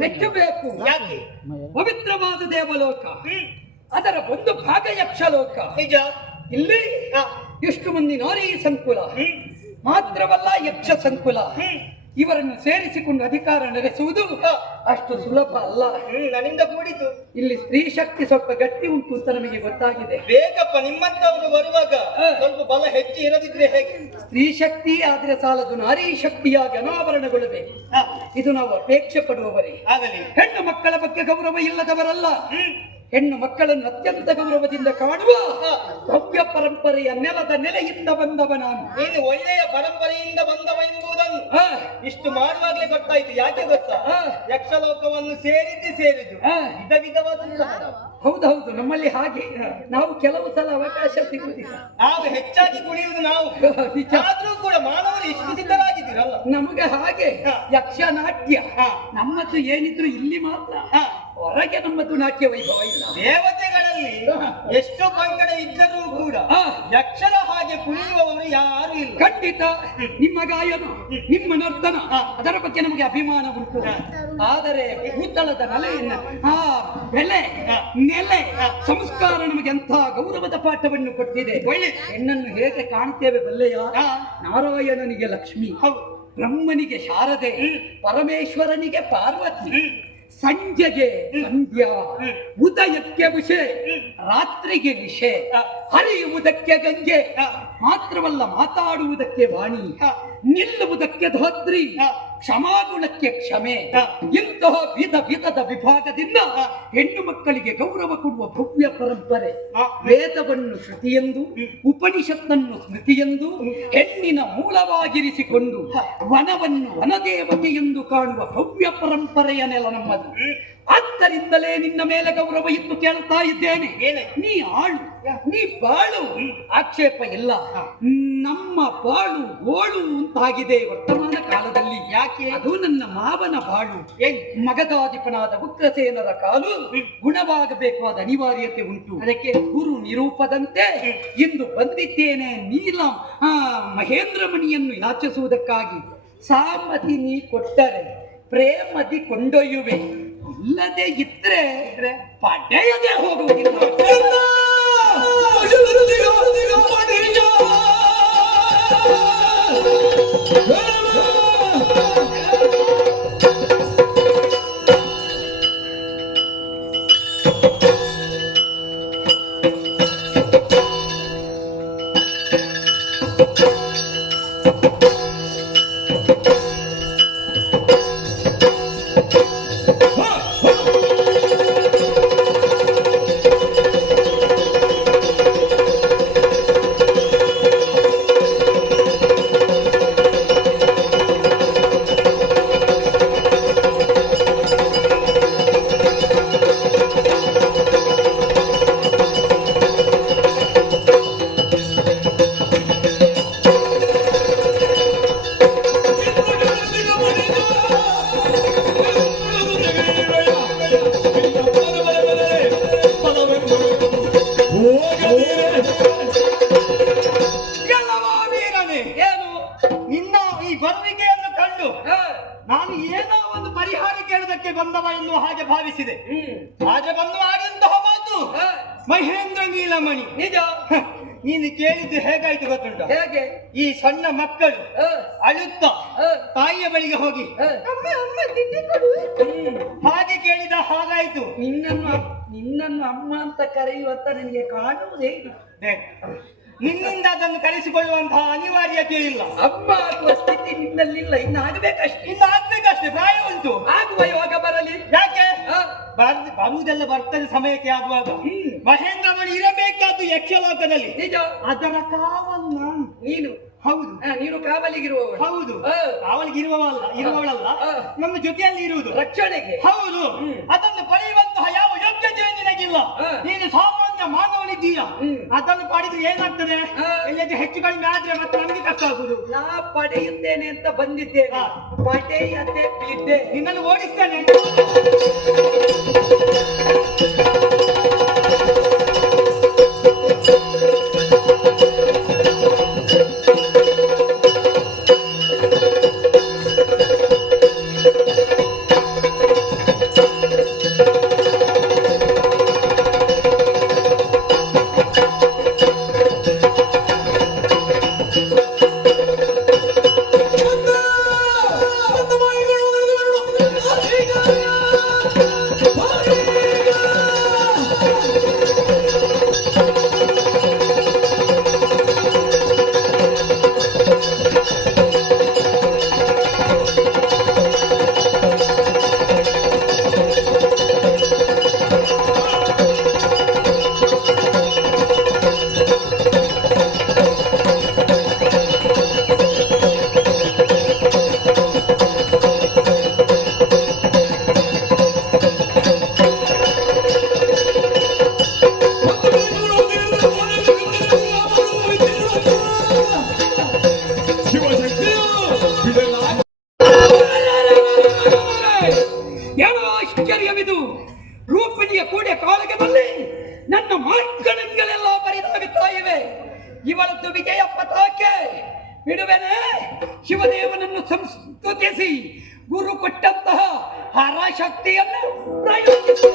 ಮೆಚ್ಚಬೇಕು. ಯಾಕೆ? ಪವಿತ್ರವಾದ ದೇವಲೋಕ, ಅದರ ಒಂದು ಭಾಗ ಯಕ್ಷಲೋಕ. ನಿಜ. ಇಲ್ಲಿ ಎಷ್ಟು ಮಂದಿ ನಾರೀ ಸಂಕುಲ, ಮಾತ್ರವಲ್ಲ ಯಕ್ಷ ಸಂಕುಲ, ಇವರನ್ನು ಸೇರಿಸಿಕೊಂಡು ಅಧಿಕಾರ ನಡೆಸುವುದು ಅಷ್ಟು ಸುಲಭ ಅಲ್ಲ. ನನ್ನಿಂದ ಕೂಡಿತು. ಇಲ್ಲಿ ಸ್ತ್ರೀ ಶಕ್ತಿ ಸ್ವಲ್ಪ ಗಟ್ಟಿ ಉಂಟು ಅಂತ ನಮಗೆ ಗೊತ್ತಾಗಿದೆ. ಬೇಕಪ್ಪ, ನಿಮ್ಮಂತವರು ಬರುವಾಗ ಸ್ವಲ್ಪ ಬಲ ಹೆಚ್ಚಿ ಇರದಿದ್ರೆ ಹೇಗೆ? ಸ್ತ್ರೀ ಶಕ್ತಿ ಆದ್ರೆ ಸಾಲದು, ನಾರೀ ಶಕ್ತಿಯಾಗಿ ಅನಾವರಣಗೊಳ್ಳಬೇಕು. ಇದು ನಾವು ಅಪೇಕ್ಷೆ ಪಡುವವರೇ. ಆಗಲಿ. ಹೆಣ್ಣು ಮಕ್ಕಳ ಬಗ್ಗೆ ಗೌರವ ಇಲ್ಲದವರಲ್ಲ. ಹೆಣ್ಣು ಮಕ್ಕಳನ್ನು ಅತ್ಯಂತ ಗೌರವದಿಂದ ಕಾಣುವ ಭವ್ಯ ಪರಂಪರೆಯ ನೆಲದ ನೆಲೆಯಿಂದ ಬಂದವ ನಾನು. ನೀನು ಒಳ್ಳೆಯ ಪರಂಪರೆಯಿಂದ ಬಂದವ ಎಂಬುದನ್ನು ಇಷ್ಟು ಮಾಡುವಾಗಲೇ ಗೊತ್ತಾಯ್ತು. ಯಾಕೆ ಗೊತ್ತಾ? ಯಕ್ಷಲೋಕವನ್ನು ಸೇರಿದ್ದು ವಿಧ ವಿಧವಾದಂತಹ. ಹೌದೌದು, ನಮ್ಮಲ್ಲಿ ಹಾಗೆ. ನಾವು ಕೆಲವು ಸಲ ಅವಕಾಶ ಸಿಗುವುದಿಲ್ಲ. ನಾವು ಹೆಚ್ಚಾಗಿ ಕುಣಿಯುವುದು ನಾವು. ಆದ್ರೂ ಕೂಡ ಮಾನವರು ಇಷ್ಟು ಸಿದ್ಧರಾಗಿದ್ದೀರಲ್ಲ. ನಮಗೆ ಹಾಗೆ ಯಕ್ಷನಾಟ್ಯ ನಮ್ಮದು ಏನಿದ್ರು ಇಲ್ಲಿ ಮಾತ್ರ, ಹೊರಗೆ ನಮ್ಮದು ನಾಟ್ಯ ವೈಭವ ಇಲ್ಲ. ದೇವತೆಗಳಲ್ಲಿ ಎಷ್ಟು ಪಂಗಡ ಇದ್ದರೂ ಕೂಡ ಯಕ್ಷರ ಹಾಗೆ ಕುಣಿಯುವವರು ಯಾರು ಇಲ್ಲ. ಖಂಡಿತ ನಿಮ್ಮ ಗಾಯನ, ನಿಮ್ಮ ನರ್ತನ, ಅದರ ಬಗ್ಗೆ ನಮಗೆ ಅಭಿಮಾನ ಉಂಟು. ಆದರೆ ಭೂತಳದ ಬೆಲೆ, ನೆಲೆ, ಸಂಸ್ಕಾರ ನಮಗೆ ಎಂಥ ಗೌರವದ ಪಾಠವನ್ನು ಕೊಟ್ಟಿದೆ. ಹೆಣ್ಣನ್ನು ಹೇಗೆ ಕಾಣುತ್ತೇವೆ ಬಲ್ಲೆಯ? ನಾರಾಯಣನಿಗೆ ಲಕ್ಷ್ಮಿ, ಬ್ರಹ್ಮನಿಗೆ ಶಾರದೆ, ಪರಮೇಶ್ವರನಿಗೆ ಪಾರ್ವತಿ, ಸಂಜೆಗೆ ಸಂಧ್ಯಾ, ಉದಯಕ್ಕೆ ವಿಷೆ, ರಾತ್ರಿಗೆ ವಿಷೆ, ಹರಿಯುವುದಕ್ಕೆ ಗಂಗೆ, ಮಾತ್ರವಲ್ಲ ಮಾತಾಡುವುದಕ್ಕೆ ವಾಣಿ, ನಿಲ್ಲುವುದಕ್ಕೆ ಧೋತ್ರಿ, ಕ್ಷಮಾಗುಣಕ್ಕೆ ಕ್ಷಮೆ. ಇಂತಹ ವಿಧ ವಿಧದ ವಿಭಾಗದಿಂದ ಹೆಣ್ಣು ಮಕ್ಕಳಿಗೆ ಗೌರವ ಕೊಡುವ ಭವ್ಯ ಪರಂಪರೆ. ವೇದವನ್ನು ಶ್ರುತಿಯೆಂದು, ಉಪನಿಷತ್ತನ್ನು ಸ್ಮೃತಿಯೆಂದು, ಹೆಣ್ಣಿನ ಮೂಲವಾಗಿರಿಸಿಕೊಂಡು ವನವನ್ನು ವನದೇವತೆಯೆಂದು ಕಾಣುವ ಭವ್ಯ ಪರಂಪರೆಯ ನೆಲ ನಮ್ಮದು. ಆದ್ದರಿಂದಲೇ ನಿನ್ನ ಮೇಲೆ ಗೌರವ ಇತ್ತು ಕೇಳ್ತಾ ಇದ್ದೇನೆ. ನೀ ಆಳು, ನೀ ಬಾಳು, ಆಕ್ಷೇಪ ಇಲ್ಲ. ನಮ್ಮ ಬಾಳು ಗೋಳು ಅಂತಾಗಿದೆ ವರ್ತಮಾನ ಕಾಲದಲ್ಲಿ. ಯಾಕೆ? ಅದು ನನ್ನ ಮಾವನ ಬಾಳು. ಮಗಧಾಧಿಪನಾದ ಉಗ್ರಸೇನರ ಕಾಲು ಗುಣವಾಗಬೇಕಾದ ಅನಿವಾರ್ಯತೆ ಉಂಟು. ಅದಕ್ಕೆ ಗುರು ನಿರೂಪದಂತೆ ಇಂದು ಬಂದಿದ್ದೇನೆ ನೀಲಂ ಮಹೇಂದ್ರ ಮಣಿಯನ್ನು ಯಾಚಿಸುವುದಕ್ಕಾಗಿ. ಸಾಮತಿ ನೀ ಕೊಟ್ಟರೆ ಪ್ರೇಮದಿ ಕೊಂಡೊಯ್ಯುವೆ, ಇಲ್ಲದೆ ಇದ್ರೆ ಪಡೆಯದೆ ಹೋಗುವುದಿಲ್ಲ. ನಿನ್ನ ಈ ಬರುವಿಕೆಯನ್ನು ಕಂಡು ನಾನು ಏನೋ ಒಂದು ಪರಿಹಾರ ಕೇಳುವುದಕ್ಕೆ ಬಂದವ ಎನ್ನುವ ಹಾಗೆ ಭಾವಿಸಿದೆ. ಆದ್ರೆ ಬಂದು ಆಡಿದಂತಹ ಮಾತು ಮಹೇಂದ್ರ ನೀಲಮಣಿ ನಿಜ. ನೀನು ಕೇಳಿದ್ದು ಹೇಗಾಯ್ತು ಗೊತ್ತುಂಟ? ಹೇಗೆ? ಈ ಸಣ್ಣ ಮಕ್ಕಳು ಅಳುತ್ತಾ ತಾಯಿಯ ಬಳಿಗೆ ಹೋಗಿ ಅಮ್ಮ ಅಮ್ಮ ತಿಂಡಿ ಕೊಡು ಹಾಗೆ ಕೇಳಿದ ಹಾಗಾಯ್ತು. ನಿನ್ನನ್ನು ಅಮ್ಮ ಅಂತ ಕರೆಯುವಂತ ನಿನಗೆ ಕಾಣುವುದೇ ನಿನ್ನಿಂದ ಅದನ್ನು ಕರೆಸಿಕೊಳ್ಳುವಂತಹ ಅನಿವಾರ್ಯತೆ ಇಲ್ಲ. ಅಮ್ಮ ಆಗುವ ಸ್ಥಿತಿ ನಿನ್ನಲ್ಲಿಲ್ಲ, ಇನ್ನು ಆಗ್ಬೇಕಷ್ಟೇ. ಪ್ರಾಯ ಉಂಟು, ಆಗುವ ಯೋಗ ಬರಲಿ. ಯಾಕೆ ಬರುವುದೆಲ್ಲ ಬರ್ತದೆ ಸಮಯಕ್ಕೆ ಆಗುವಾಗ. ಮಹೇಂದ್ರ ಮಣಿ ಇರಬೇಕಾದ್ದು ಯಕ್ಷಲೋಕದಲ್ಲಿ. ನಿಜ. ಅದರ ಕಾವಲು ನಾನು. ನೀನು ಹೌದು, ನೀನು ಕಾವಲಿಗಿರುವವ. ಹೌದು, ಇರುವವಳಲ್ಲ, ನಮ್ಮ ಜೊತೆಯಲ್ಲಿ ಇರುವುದು ರಕ್ಷಣೆಗೆ. ಹೌದು, ಅದನ್ನು ಪಡೆಯುವಂತಹ ಯಾವ ಯೋಗ್ಯತೆಯೂ ನಿನಗಿಲ್ಲ. ನೀನು ಸಾಮಾನ್ಯ ಮಾನವನಿದ್ದೀಯ. ಅದನ್ನು ಪಡೆದು ಏನಾಗ್ತದೆ? ಎಲ್ಲದೆ ಹೆಚ್ಚು ಕಡಿಮೆ ಆದ್ರೆ ಮತ್ತೆ ನಮ್ಗೆ ಕಷ್ಟ ಆಗುದು. ನಾ ಪಡೆಯುತ್ತೇನೆ ಅಂತ ಬಂದಿದ್ದೇನೆ, ಪಡೆಯದೆ ಬಿದ್ದೆ. ನಿನ್ನನ್ನು ಓಡಿಸ್ತೇನೆ. Bye. ಪರಾಶಕ್ತಿಯನ್ನು ಪ್ರಯೋಗಿಸಿ.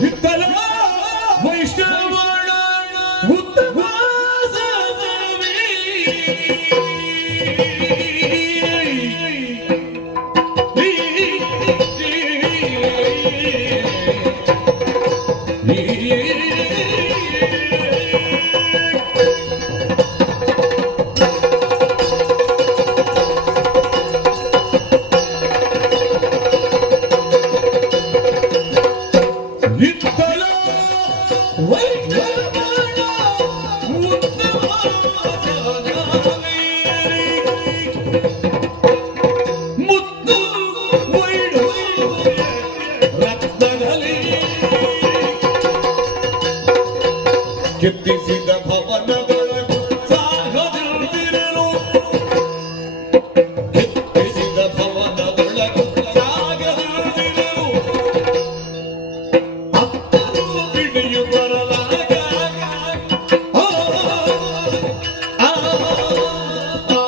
ವಿಠಲ ವೈಷ್ಣವನ ಉತ್ತಮಾಸವೇ. ವಿಠಲ ವೈಷ್ಣವನ ಉತ್ತಮಾಸವೇ. ಮುತ್ತು ವೈಢೂರ್ಯ ರತ್ನದಲ್ಲಿ ಕೆತ್ತಿಸಿದ ಭವನಗಳ ಸಾಗದಿರಲು, ಕೆತ್ತಿಸಿದ ಭವನದೊಳಗೂ ಸಾಗದಿರಲು ಅತ್ತರು ಬಿಡಿಯು ಬರಲಾಗ. ಆ, ಆ, ಆ, ಆ.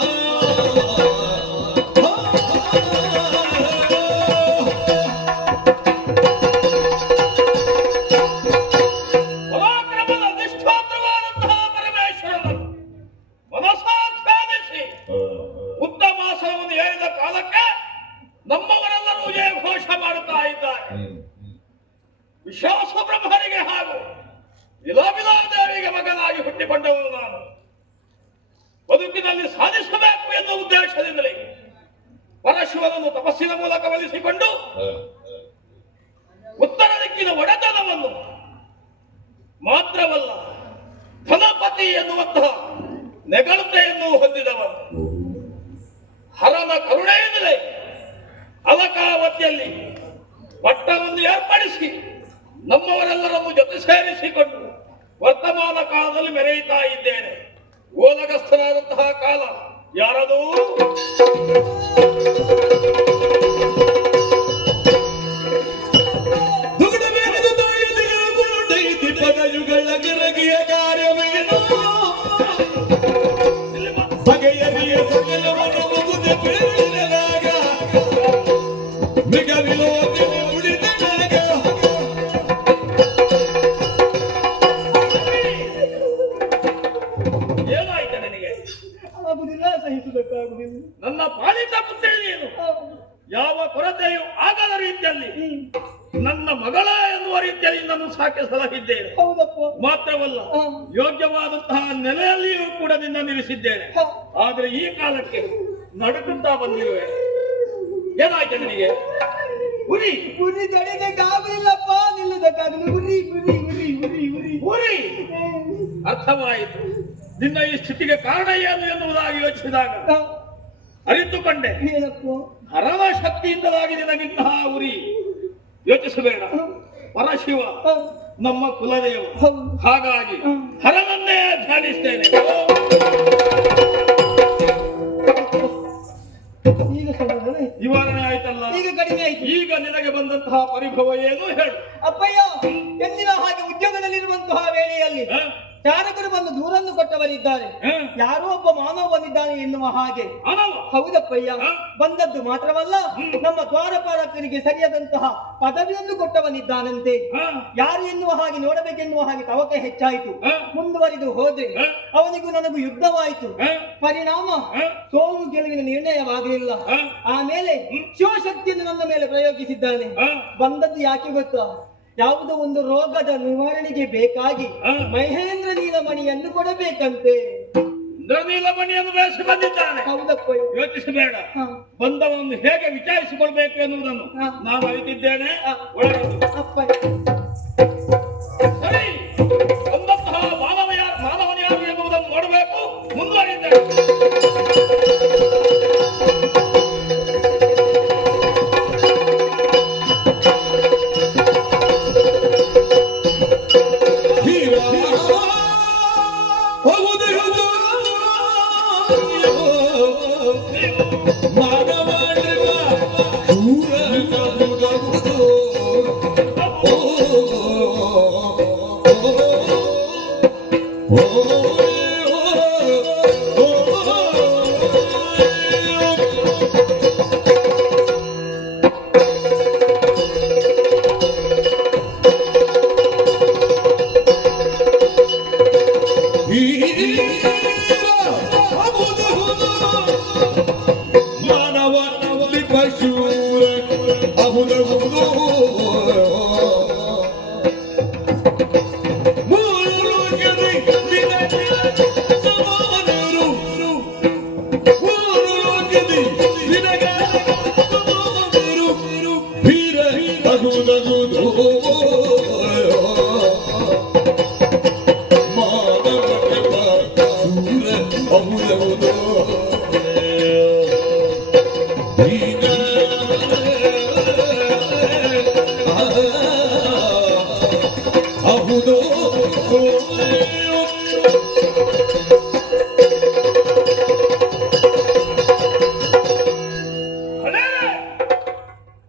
ಪರಾಕ್ರಮದ ನಿಷ್ಠಾತ್ರವಾದಂತಹ ಪರಮೇಶ್ವರನನ್ನು ಮನಸಾಧ್ಯಾನಿಸಿ ಉತ್ತಮಾಸವನ್ನು ಏರಿದ ಕಾಲಕ್ಕೆ ನಮ್ಮವರೆಲ್ಲರೂ ಜಯ ಘೋಷ ಮಾಡುತ್ತಾ ಇದ್ದಾರೆ. ವಿಶ್ವಾಸ ಬ್ರಹ್ಮನಿಗೆ ಹಾಗೂ ವಿಲಾವಿಲಾದೇವಿಗೆ ಮಗನಾಗಿ ಹುಟ್ಟಿಕೊಂಡವನು ನಾನು. ಬದುಕಿನಲ್ಲಿ ಸಾಧಿಸಬೇಕು ಎನ್ನುವ ಉದ್ದೇಶದಿಂದಲೇ ಪರಶುವನನ್ನು ತಪಸ್ಸಿನ ಮೂಲಕ ಒಲಿಸಿಕೊಂಡು ಉತ್ತರ ದಿಕ್ಕಿನ ಒಡೆತನವನ್ನು ಮಾತ್ರವಲ್ಲ ಧನಪತಿ ಎನ್ನುವಂತಹ ನೆಗಳತೆಯನ್ನು ಹೊಂದಿದವನು. ಹರನ ಕರುಣೆಯಿಂದಲೇ ಅಲಕಾವತಿಯಲ್ಲಿ ಪಟ್ಟವನ್ನು ಏರ್ಪಡಿಸಿ ನಮ್ಮವರೆಲ್ಲರನ್ನು ಜೊತೆ ಸೇರಿಸಿಕೊಂಡು ವರ್ತಮಾನ ಕಾಲದಲ್ಲಿ ಮೆರೆಯುತ್ತಾ ಇದ್ದೇನೆ. ಓಲಗಸ್ಥನಾದಂತಹ ಕಾಲ ಯಾರದೂ ದುಗುಡ ಮೇಲಿದ ತಾಯಿದೈತಿ ಪದಯುಗಳ ಗರಗಿಯ ಕಾರ್ಯವೇನು. ಬಗೆಯರಿಯ ಸಕಲವನ್ನು ಮುಗುದೆ ಬೀಳಲಾಗ ಮೃಗ ವಿಲೋಚನೆ ಉಳಿದನಾಗ. ಏನಾಯ್ತು ನನಗೆ? ಆಗುದಿಲ್ಲ, ಸಹಿಸುವುದಕ್ಕಾಗುದಿಲ್ಲ. ನನ್ನ ಪಾಲಿತ ಪುತ್ರಿ ನೀನು ಯಾವ ಕೊರತೆಯೂ ಆಗದ ರೀತಿಯಲ್ಲಿ ನನ್ನ ಮಗಳ ಎನ್ನುವ ರೀತಿಯಲ್ಲಿ ನಾನು ಸಾಕಿ ಸಲಹಿದ್ದೇನೆ. ಹೌದಪ್ಪ. ಮಾತ್ರವಲ್ಲ ಯೋಗ್ಯವಾದಂತಹ ನೆಲೆಯಲ್ಲಿಯೂ ಕೂಡ ನಿನ್ನ ನಿಲ್ಲಿಸಿದ್ದೇನೆ. ಆದ್ರೆ ಈ ಕಾಲಕ್ಕೆ ನಡುಕುತ್ತಾ ಬಂದಿರುವೆ. ಏನಾಯ್ತು ನನಗೆ? ಉರಿ ಉರಿ ತಡೆದಕ್ಕಾಗುದಿಲ್ಲಪ್ಪ, ನಿಲ್ಲದಕ್ಕಾಗಲಿ. ಉರಿ ಉರಿ ಉರಿ ಉರಿ ಉರಿ ಉರಿ ಅರ್ಥವಾಯಿತು. ನಿನ್ನ ಈ ಸ್ಥಿತಿಗೆ ಕಾರಣ ಏನು ಎನ್ನುವುದಾಗಿ ಯೋಚಿಸಿದಾಗ ಅರಿತುಕೊಂಡೆ. ಏನಪ್ಪ? ಹರನ ಶಕ್ತಿಯಿಂದಲಾಗಿ ನಿನಗಿಂತಹ ಉರಿ. ಯೋಚಿಸಬೇಡ, ಪರಶಿವ ನಮ್ಮ ಕುಲದೇವ. ಹಾಗಾಗಿ ಹರನನ್ನೇ ಧ್ಯಾನಿಸ್ತೇನೆ. ಈಗ ಸಮಾಧಾನ ನಿವಾರಣೆ ಆಯ್ತಲ್ಲ? ಈಗ ಕಡಿಮೆ ಆಯ್ತು. ಈಗ ನಿನಗೆ ಬಂದಂತಹ ಪರಿಭವ ಏನು ಹೇಳು. ಅಪ್ಪಯ್ಯ, ಎಂದಿನ ಹಾಗೆ ಉದ್ಯೋಗದಲ್ಲಿರುವಂತಹ ವೇಳೆಯಲ್ಲಿ ಹ? ಚಾರಕರು ಬಂದು ದೂರನ್ನು ಕೊಟ್ಟವರಿದ್ದಾರೆ. ಹ? ಯಾರೋ ಒಬ್ಬ ಮಾನವ ಬಂದಿದ್ದಾನೆ ಎನ್ನುವ ಹಾಗೆ. ಮಾನವ? ಹೌದಪ್ಪಯ್ಯ. ಹ? ಬಂದದ್ದು ಮಾತ್ರವಲ್ಲ, ನಮ್ಮ ದ್ವಾರಪಾಲಕರಿಗೆ ಸರಿಯಾದಂತಹ ಪದವಿಯನ್ನು ಕೊಟ್ಟವನಿದ್ದಾನಂತೆ. ಹ? ಯಾರು ಎನ್ನುವ ಹಾಗೆ ನೋಡಬೇಕೆನ್ನುವ ಹಾಗೆ ತವಕ ಹೆಚ್ಚಾಯಿತು. ಹ? ಮುಂದುವರಿದು ಹೋದ್ರೆ ಹ? ಅವನಿಗೂ ನನಗೂ ಯುದ್ಧವಾಯಿತು. ಹ? ಪರಿಣಾಮ ಹ? ಸೋಲು ಗೆಲುವಿನ ನಿರ್ಣಯವಾಗಲಿಲ್ಲ. ಹ? ಆಮೇಲೆ ಶಿವಶಕ್ತಿಯನ್ನು ನನ್ನ ಮೇಲೆ ಪ್ರಯೋಗಿಸಿದ್ದಾನೆ. ಹ? ಬಂದದ್ದು ಯಾಕೆ ಗೊತ್ತಾ? ಯಾವುದೋ ಒಂದು ರೋಗದ ನಿವಾರಣೆಗೆ ಬೇಕಾಗಿ ಹ? ಮಹೇಂದ್ರ ನೀಲಮಣಿಯನ್ನು ಕೊಡಬೇಕಂತೆ. ನೀಲಮಣಿಯನ್ನು ಬೇಯಿಸಿ ಬಂದಿದ್ದಾನೆ. ಹೌದಪ್ಪ ಯೋಚಿಸಬೇಡ. ಹಾ. ಬಂದವನು ಹೇಗೆ ವಿಚಾರಿಸಿಕೊಳ್ಬೇಕು ಎನ್ನುವುದನ್ನು ಹಾ. ನಾನು ಅರಿತಿದ್ದೇನೆ. ಒಳಗೆ ಅಪ್ಪ ಸರಿ, ಬಂದಂತಹ ಮಾನವನ ಯಾರು ಎನ್ನುವುದನ್ನು ನೋಡಬೇಕು. ಮುಂದುವರಿದ್ದೇನೆ.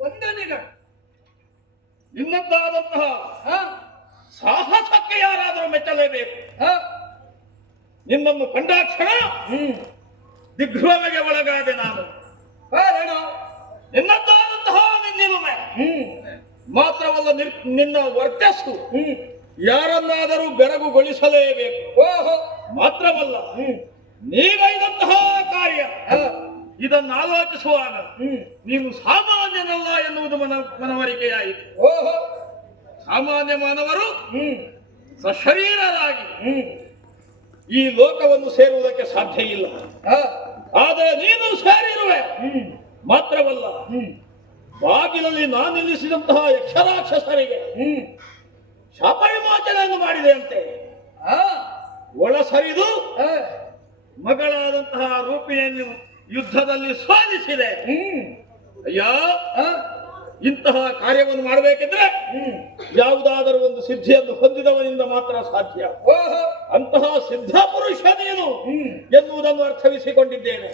ವಂದನೆಗಳು. ನಿನ್ನದ್ದಾದಂತಹ ಸಾಹಸಕ್ಕೆ ಯಾರಾದರೂ ಮೆಚ್ಚಲೇಬೇಕು. ನಿನ್ನನ್ನು ಕಂಡಾಕ್ಷಣ ದಿಗ್ಭ್ರಮೆಗೆ ಒಳಗಾದೆ ನಾನು. ಕಾರಣ ನಿನ್ನದ್ದಾದಂತಹ ನಿನ್ನಿಲುಮೆ ಮಾತ್ರವಲ್ಲ, ನಿನ್ನ ವರ್ಚಸ್ಸು ಯಾರನ್ನಾದರೂ ಬೆರಗುಗೊಳಿಸಲೇಬೇಕು. ಓಹೋ ಮಾತ್ರವಲ್ಲ, ನೀಗೈದಂತಹ ಕಾರ್ಯ ಇದನ್ನು ಆಲೋಚಿಸುವಾಗ ನೀನು ಸಾಮಾನ್ಯನಲ್ಲ ಎನ್ನುವುದು ಮನವರಿಕೆಯಾಯಿತು. ಓಹೋ ಸಾಮಾನ್ಯ ಮಾನವರು ಸಶರೀರರಾಗಿ ಈ ಲೋಕವನ್ನು ಸೇರುವುದಕ್ಕೆ ಸಾಧ್ಯ ಇಲ್ಲ. ಆದರೆ ನೀನು ಸೇರಿರುವೆ. ಮಾತ್ರವಲ್ಲ, ಬಾಗಿಲಲ್ಲಿ ನಾನು ನಿಲ್ಲಿಸಿದಂತಹ ಯಕ್ಷರಾಕ್ಷಸರಿಗೆ ಶಾಪ ವಿಮೋಚನೆಯನ್ನು ಮಾಡಿದೆಯಂತೆ. ಒಳ ಸರಿದು ಮಗಳಾದಂತಹ ರೂಪಿಣಿಯನ್ನು ಯುದ್ಧದಲ್ಲಿ ಸೋಲಿಸಿದೆ. ಅಯ್ಯ, ಇಂತಹ ಕಾರ್ಯವನ್ನು ಮಾಡಬೇಕಿದ್ರೆ ಯಾವುದಾದರೂ ಒಂದು ಸಿದ್ಧಿಯನ್ನು ಹೊಂದಿದವನಿಂದ ಮಾತ್ರ ಸಾಧ್ಯ. ಅಂತಹ ಸಿದ್ಧ ಪುರುಷ ನೀನು ಎನ್ನುವುದನ್ನು ಅರ್ಥವಿಸಿಕೊಂಡಿದ್ದೇನೆ.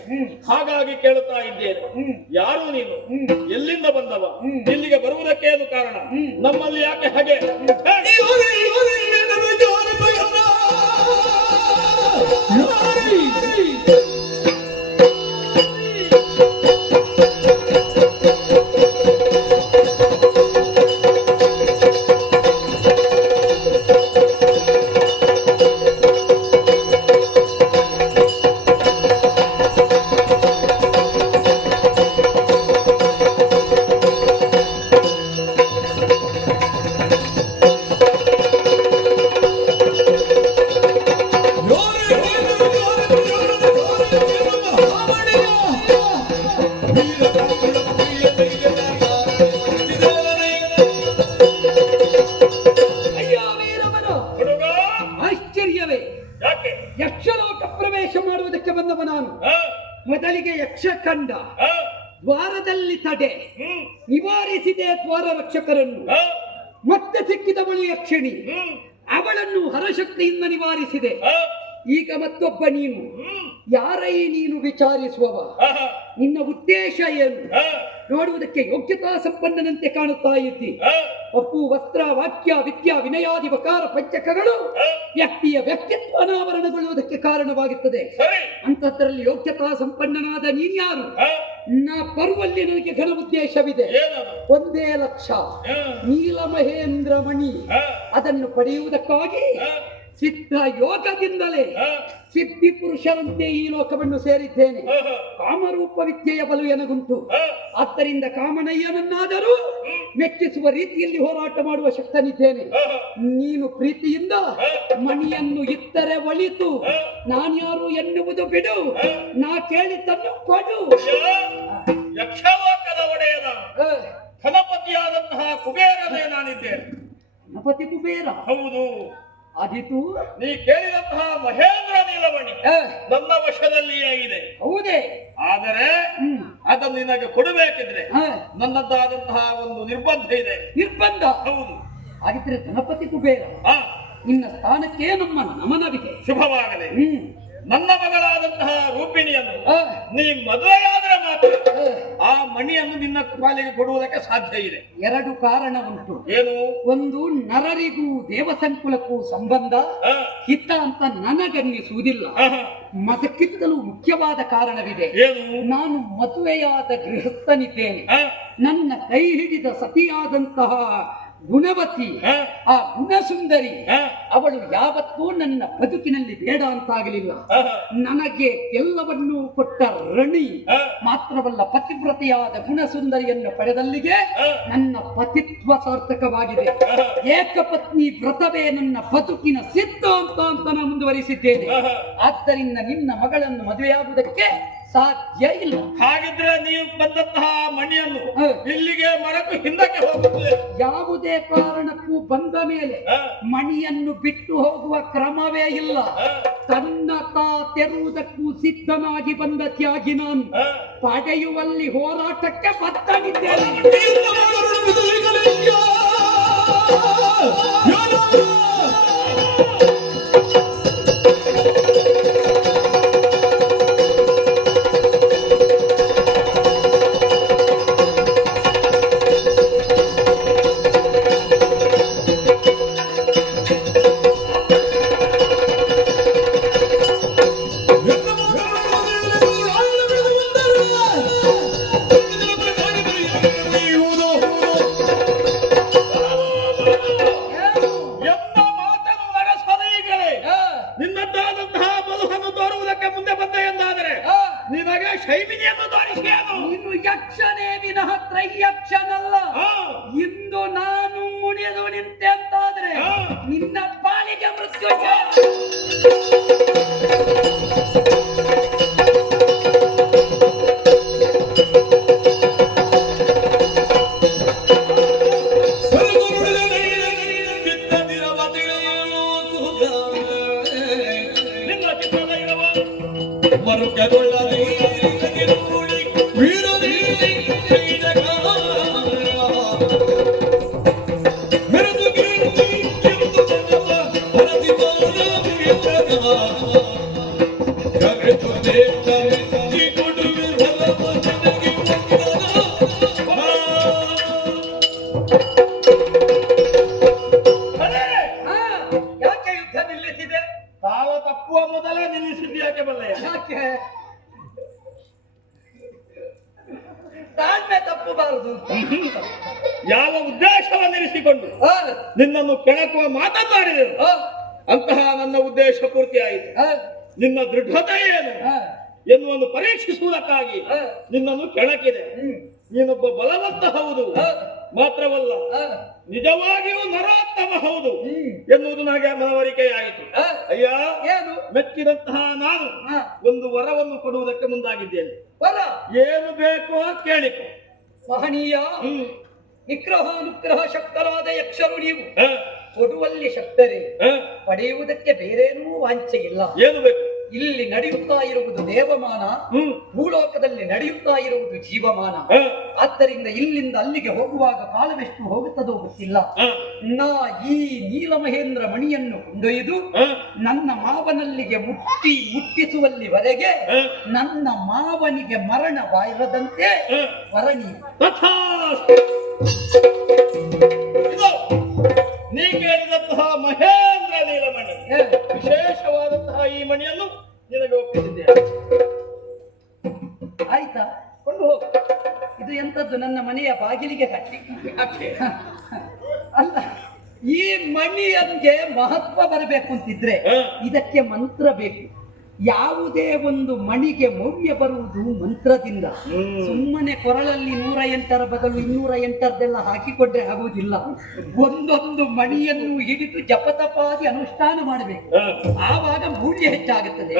ಹಾಗಾಗಿ ಕೇಳುತ್ತಾ ಇದ್ದೇನೆ, ಯಾರು ನೀನು? ಎಲ್ಲಿಂದ ಬಂದವ? ಇಲ್ಲಿಗೆ ಬರುವುದಕ್ಕೇನು ಕಾರಣ? ನಮ್ಮಲ್ಲಿ ಯಾಕೆ ಹಾಗೆ? ಯಕ್ಷಲೋಕ ಪ್ರವೇಶ ಮಾಡುವುದಕ್ಕೆ ಬಂದವ ನಾನು. ಮೊದಲಿಗೆ ಯಕ್ಷಖಂಡ ದ್ವಾರದಲ್ಲಿ ತಡೆ ನಿವಾರಿಸಿದೆ ದ್ವಾರ ರಕ್ಷಕರನ್ನು. ಮತ್ತೆ ಸಿಕ್ಕಿದವಳು ಯಕ್ಷಿಣಿ, ಅವಳನ್ನು ಹರಶಕ್ತಿಯಿಂದ ನಿವಾರಿಸಿದೆ. ಈಗ ಮತ್ತೊಬ್ಬ ನೀನು. ಯಾರೈ ನೀನು ವಿಚಾರಿಸುವವ? ನಿನ್ನ ಉದ್ದೇಶ ಏನು? ನೋಡುವುದಕ್ಕೆ ಯೋಗ್ಯತಾ ಸಂಪನ್ನನಂತೆ ಕಾಣುತ್ತಾ ಇದ್ದಿ. ಒಪ್ಪು, ವಸ್ತ್ರ, ವಾಕ್ಯ, ವಿದ್ಯಾ, ವಿನಯಾದಿ ವಕಾರ ಪಂಚಕಗಳು ವ್ಯಕ್ತಿಯ ವ್ಯಕ್ತಿತ್ವ ಅನಾವರಣಗೊಳ್ಳುವುದಕ್ಕೆ ಕಾರಣವಾಗುತ್ತದೆ. ಅಂತದ್ರಲ್ಲಿ ಯೋಗ್ಯತಾ ಸಂಪನ್ನನಾದ ನೀನ್ಯಾರು? ಬರುವಲ್ಲಿ ನನಗೆ ಘನ ಉದ್ದೇಶವಿದೆ. ಒಂದೇ ಲಕ್ಷ ನೀಲ ಮಹೇಂದ್ರ ಮಣಿ. ಅದನ್ನು ಪಡೆಯುವುದಕ್ಕಾಗಿ ಸಿದ್ಧ ಯೋಗದಿಂದಲೇ ಹ? ಸಿದ್ಧಿ ಪುರುಷರಂತೆ ಈ ಲೋಕವನ್ನು ಸೇರಿದ್ದೇನೆ. ಹ, ಹ, ಕಾಮರೂಪ ವಿದ್ಯೆಯ ಬಲು ಎನಗುಂಟು. ಹ. ಆದ್ದರಿಂದ ಕಾಮನಯ್ಯನನ್ನಾದರೂ ಮೆಚ್ಚಿಸುವ ರೀತಿಯಲ್ಲಿ ಹೋರಾಟ ಮಾಡುವ ಶಕ್ತನಿದ್ದೇನೆ. ಹ, ಹ. ನೀನು ಪ್ರೀತಿಯಿಂದ ಮಣಿಯನ್ನು ಇತ್ತರೆ ಒಳಿತು, ನಾನ್ಯಾರು ಎನ್ನುವುದು ಬಿಡು, ನಾ ಕೇಳಿದ್ದನ್ನು ಕೊಡು. ಯಕ್ಷಲೋಕದ ಒಡೆಯನ ಆ, ಧನಪತಿಯಾದಂತಹ ಕುಬೇರನೇ ನಾನಿದ್ದೇನೆ. ಗಣಪತಿ ಕುಬೇರ ಹೌದು, ಆದಿತು. ನೀ ಕೇಳಿದಂತಹ ಮಹೇಂದ್ರ ನೀಲಮಣಿ ಆ, ನನ್ನ ವಶದಲ್ಲಿಯೇ ಇದೆ. ಹೌದೇ? ಆದರೆ ಹ್ಮ್. ಅದನ್ನು ನಿನಗೆ ಕೊಡಬೇಕಿದ್ರೆ ಆ, ನನ್ನದಾದಂತಹ ಒಂದು ನಿರ್ಬಂಧ ಇದೆ. ನಿರ್ಬಂಧ. ಹೌದು. ಹಾಗಿದ್ರೆ ಗಣಪತಿ ಕುಬೇರ, ಹಾ, ನಿನ್ನ ಸ್ಥಾನಕ್ಕೆ ನಮ್ಮ ನಮನವಿದೆ. ಶುಭವಾಗಲಿ. ಹ್ಮ್. ನನ್ನ ಮಗಳಾದಂತಹ ರೂಪಿಣಿಯನ್ನು ಆ, ನೀ ಮದುವೆಯಾದರೆ ಮಾತ್ರ ಆ, ಆ ಮಣಿಯನ್ನು ನಿನ್ನ ಪಾಲಿಗೆ ಕೊಡುವುದಕ್ಕೆ ಸಾಧ್ಯ ಇದೆ. ಎರಡು ಕಾರಣ ಉಂಟು. ಏನು? ಒಂದು, ನರರಿಗೂ ದೇವಸಂಕುಲಕ್ಕೂ ಸಂಬಂಧ ಆ, ಹಿತ ಅಂತ ನನಗನ್ನಿಸುವುದಿಲ್ಲ. ಆಹಾ. ಅದಕ್ಕಿಂತಲೂ ಮುಖ್ಯವಾದ ಕಾರಣವಿದೆ. ಏನು? ನಾನು ಮದುವೆಯಾದ ಗೃಹಸ್ಥನಿದ್ದೇನೆ. ಆ, ನನ್ನ ಕೈ ಹಿಡಿದ ಸತಿಯಾದಂತಹ ಗುಣವತಿ, ಆ, ಆ ಗುಣಸುಂದರಿ, ಆ, ಅವಳು ಯಾವತ್ತೂ ನನ್ನ ಬದುಕಿನಲ್ಲಿ ಬೇಡ ಅಂತಾಗಲಿಲ್ಲ. ಆಹಾ. ನನಗೆ ಎಲ್ಲವನ್ನೂ ಕೊಟ್ಟ ರಣಿ ಆ, ಮಾತ್ರವಲ್ಲ, ಪತಿವ್ರತೆಯಾದ ಗುಣಸುಂದರಿಯನ್ನು ಪಡೆದಲ್ಲಿಗೆ ನನ್ನ ಪತಿತ್ವ ಸಾರ್ಥಕವಾಗಿದೆ. ಆಹಾ. ಏಕಪತ್ನಿ ವ್ರತವೇ ನನ್ನ ಬದುಕಿನ ಸಿದ್ಧಾಂತ ಅಂತ ನಾನು ಮುಂದುವರಿಸಿದ್ದೇನೆ. ಆಹಾ. ಆದ್ದರಿಂದ ನಿನ್ನ ಮಗಳನ್ನು ಮದುವೆಯಾಗುವುದಕ್ಕೆ ಸಾಧ್ಯ ಇಲ್ಲ. ಹಾಗಿದ್ರೆ ನೀವು ಬಂದಂತಹ ಮಣಿಯನ್ನು ಹ. ಇಲ್ಲಿಗೆ ಮರೆತು ಹಿಂದಕ್ಕೆ ಹೋಗುತ್ತದೆ. ಯಾವುದೇ ಕಾರಣಕ್ಕೂ ಬಂದ ಮೇಲೆ ಆ, ಮಣಿಯನ್ನು ಬಿಟ್ಟು ಹೋಗುವ ಕ್ರಮವೇ ಇಲ್ಲ. ಆ, ತನ್ನ ತಾ ತೆರುವುದಕ್ಕೂ ಸಿದ್ಧನಾಗಿ ಬಂದ ತ್ಯಾಗಿ ನಾನು. ಆ. ಪಡೆಯುವಲ್ಲಿ ಹೋರಾಟಕ್ಕೆ ಬದ್ಧನಿದ್ದೇನೆ. ಎಂತ ಮಾತನ್ನು ನಡೆಸದೆ ಈಗಲೇ ನಿನ್ನದ್ದಾದಂತಹ ಬಲುವನ್ನು ತೋರುವುದಕ್ಕೆ ಮುಂದೆ ಬಂದೆ ಎಂದಾದರೆ ನಿನಗೆ ಶೈವಿನಿಯನ್ನು ತೋರಿಸಿಯನು. ನೀನು ಯಕ್ಷನೇ ವಿನಃ ತ್ರೈಯಕ್ಷನಲ್ಲ. ಇಂದು ನಾನು ಮುಣಿಯದು ನಿಂತೆ ಅಂತಾದ್ರೆ ನಿನ್ನ ಪಾಲಿಗೆ ಮೃತ್ಯು. ನಿನ್ನ ಚಿತ್ರದ ಇರುವ ಮರುಕಗೊಳ್ಳಲಿ ವೀರನೇ ಮೆರೆದು ಕೀರ್ತಿ ಎಂದು ಜನವ ಹರಸಿದವನ ಕರೆದು ದೇವರೇ ಈ ಕೊಡುವೆ ಬಲವ ನನಗೆ ಅರೆ, ಯಾಕೆ ಯುದ್ಧ ನಿಲ್ಲಿಸಿದೆ? ತಾವ ತಪ್ಪುವ ಮೊದಲೇ ನಿಲ್ಲಿಸಿದ್ದು ಯಾಕೆ ಬಲ್ಲೆಯ? ಯಾಕೆ ತಾಳ್ಮೆ ತಪ್ಪಬಾರದು. ಯಾವ ಉದ್ದೇಶವನ್ನಿರಿಸಿಕೊಂಡು ಆ, ನಿನ್ನನ್ನು ಕೆಣಕುವ ಮಾತನ್ನಾಡಿದರು. ಆ, ಅಂತಹ ನನ್ನ ಉದ್ದೇಶ ಪೂರ್ತಿಯಾಯಿತು. ಆ, ನಿನ್ನ ದೃಢತೆ ಏನು ಆ, ಎನ್ನುವನ್ನು ಪರೀಕ್ಷಿಸುವುದಕ್ಕಾಗಿ ಆ, ನಿನ್ನನ್ನು ಕೆಣಕಿದೆ. ಹ್ಮ್, ನೀನೊಬ್ಬ ಬಲವಂತ ಹೌದು, ಆ, ಮಾತ್ರವಲ್ಲ ಆ, ನಿಜವಾಗಿಯೂ ನರೋತ್ತಮ ಹೌದು ಹ್ಮ್, ಎನ್ನುವುದು ನನಗೆ ಮನವರಿಕೆಯಾಯಿತು. ಆ, ಅಯ್ಯ, ಏನು ಮೆಚ್ಚಿದಂತಹ ನಾನು ಆ, ಒಂದು ವರವನ್ನು ಕೊಡುವುದಕ್ಕೆ ಮುಂದಾಗಿದ್ದೇನೆ. ವರ ಏನು ಬೇಕೋ ಕೇಳಿಕೊ. ಮಹನೀಯ, ಹ್ಮ್. ನಿಗ್ರಹಾನುಗ್ರಹ ಶಕ್ತರಾದ ಯಕ್ಷರು ನೀವು. ಹ, ಕೊಡುವಲ್ಲಿ ಶಕ್ತರೇ, ಹ. ಪಡೆಯುವುದಕ್ಕೆ ಬೇರೇನೂ ವಾಂಛೆ ಇಲ್ಲ. ಏನು ಬೇಕು? ಇಲ್ಲಿ ನಡೆಯುತ್ತಾ ಇರುವುದು ದೇವಮಾನ, ಹ್ಮ್. ಭೂಲೋಕದಲ್ಲಿ ನಡೆಯುತ್ತಾ ಇರುವುದು ಜೀವಮಾನ. ಹ, ಆದ್ದರಿಂದ ಇಲ್ಲಿಂದ ಅಲ್ಲಿಗೆ ಹೋಗುವಾಗ ಕಾಲವೆಷ್ಟು ಹೋಗುತ್ತದೋ ಗೊತ್ತಿಲ್ಲ. ಹ, ನಾ ಈ ನೀಲಮಹೇಂದ್ರ ಮಣಿಯನ್ನು ಕೊಂಡೊಯ್ದು ಹ, ನನ್ನ ಮಾವನಲ್ಲಿಗೆ ಮುಟ್ಟಿಸುವಲ್ಲಿವರೆಗೆ ಹ. ನನ್ನ ಮಾವನಿಗೆ ಮರಣ ಬಾರದಂತೆ ಹ. ವರಣಿ. ತಥಾಸ್ತು. ಇದು ನೀ ಕೇಳಿದಂತಹ ಮಹೇಂದ್ರ ನೀಲಮಣಿ, ವಿಶೇಷವಾದಂತಹ ಈ ಮಣಿಯನ್ನು ನಿನಗೆ ಒಪ್ಪಿಸಿದ್ದೇನೆ. ಆಯ್ತಾ, ಕೊಂಡು ಹೋಗು. ಇದು ಎಂತದ್ದು ನನ್ನ ಮನೆಯ ಬಾಗಿಲಿಗೆ ಕಟ್ಟಿ? ಅಲ್ಲ, ಈ ಮಣಿಯನ್ಗೆ ಮಹತ್ವ ಬರಬೇಕು ಅಂತಿದ್ರೆ ಇದಕ್ಕೆ ಮಂತ್ರ ಬೇಕು. ಯಾವುದೇ ಒಂದು ಮಣಿಗೆ ಮೌಲ್ಯ ಬರುವುದು ಮಂತ್ರದಿಂದ. ಸುಮ್ಮನೆ ಕೊರಳಲ್ಲಿ 108ರ ಬದಲು 208ರದೆಲ್ಲ ಹಾಕಿಕೊಂಡ್ರೆ ಆಗುವುದಿಲ್ಲ. ಒಂದೊಂದು ಮಣಿಯನ್ನು ಹಿಡಿದು ಜಪತಪಾದಿ ಅನುಷ್ಠಾನ ಮಾಡಬೇಕು, ಆವಾಗ ಮೌಲ್ಯ ಹೆಚ್ಚಾಗುತ್ತದೆ.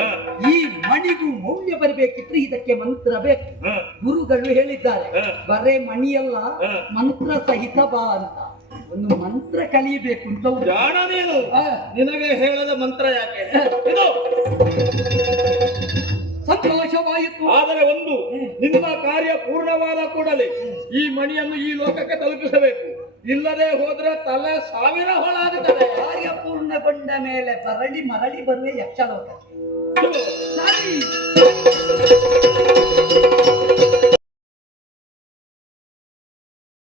ಈ ಮಣಿಗೂ ಮೌಲ್ಯ ಬರಬೇಕಿದ್ರೆ ಇದಕ್ಕೆ ಮಂತ್ರ ಬೇಕು. ಗುರುಗಳು ಹೇಳಿದ್ದಾರೆ, ಬರೇ ಮಣಿಯಲ್ಲ ಮಂತ್ರ ಸಹಿತ ಬಾ ಅಂತ. ಒಂದು ಮಂತ್ರ ಕಲಿಯಬೇಕು ಅಂತ. ಜಾಣ ನೀನು, ನಿನಗೆ ಹೇಳದ ಮಂತ್ರ ಯಾಕೆ? ಇದು ಸಂತೋಷವಾಯಿತು. ಆದರೆ ಒಂದು, ನಿನ್ನ ಕಾರ್ಯ ಪೂರ್ಣವಾದ ಕೂಡಲೇ ಈ ಮಣಿಯನ್ನು ಈ ಲೋಕಕ್ಕೆ ತಲುಪಿಸಬೇಕು. ಇಲ್ಲದೆ ಹೋದ್ರೆ ತಲೆ 1000 ಹೊಳಾಗುತ್ತದೆ. ಕಾರ್ಯ ಪೂರ್ಣಗೊಂಡ ಮೇಲೆ ಮರಳಿ ಬರುವೆ ಯಕ್ಷಲೋಕಕ್ಕೆ. ಸರಿ.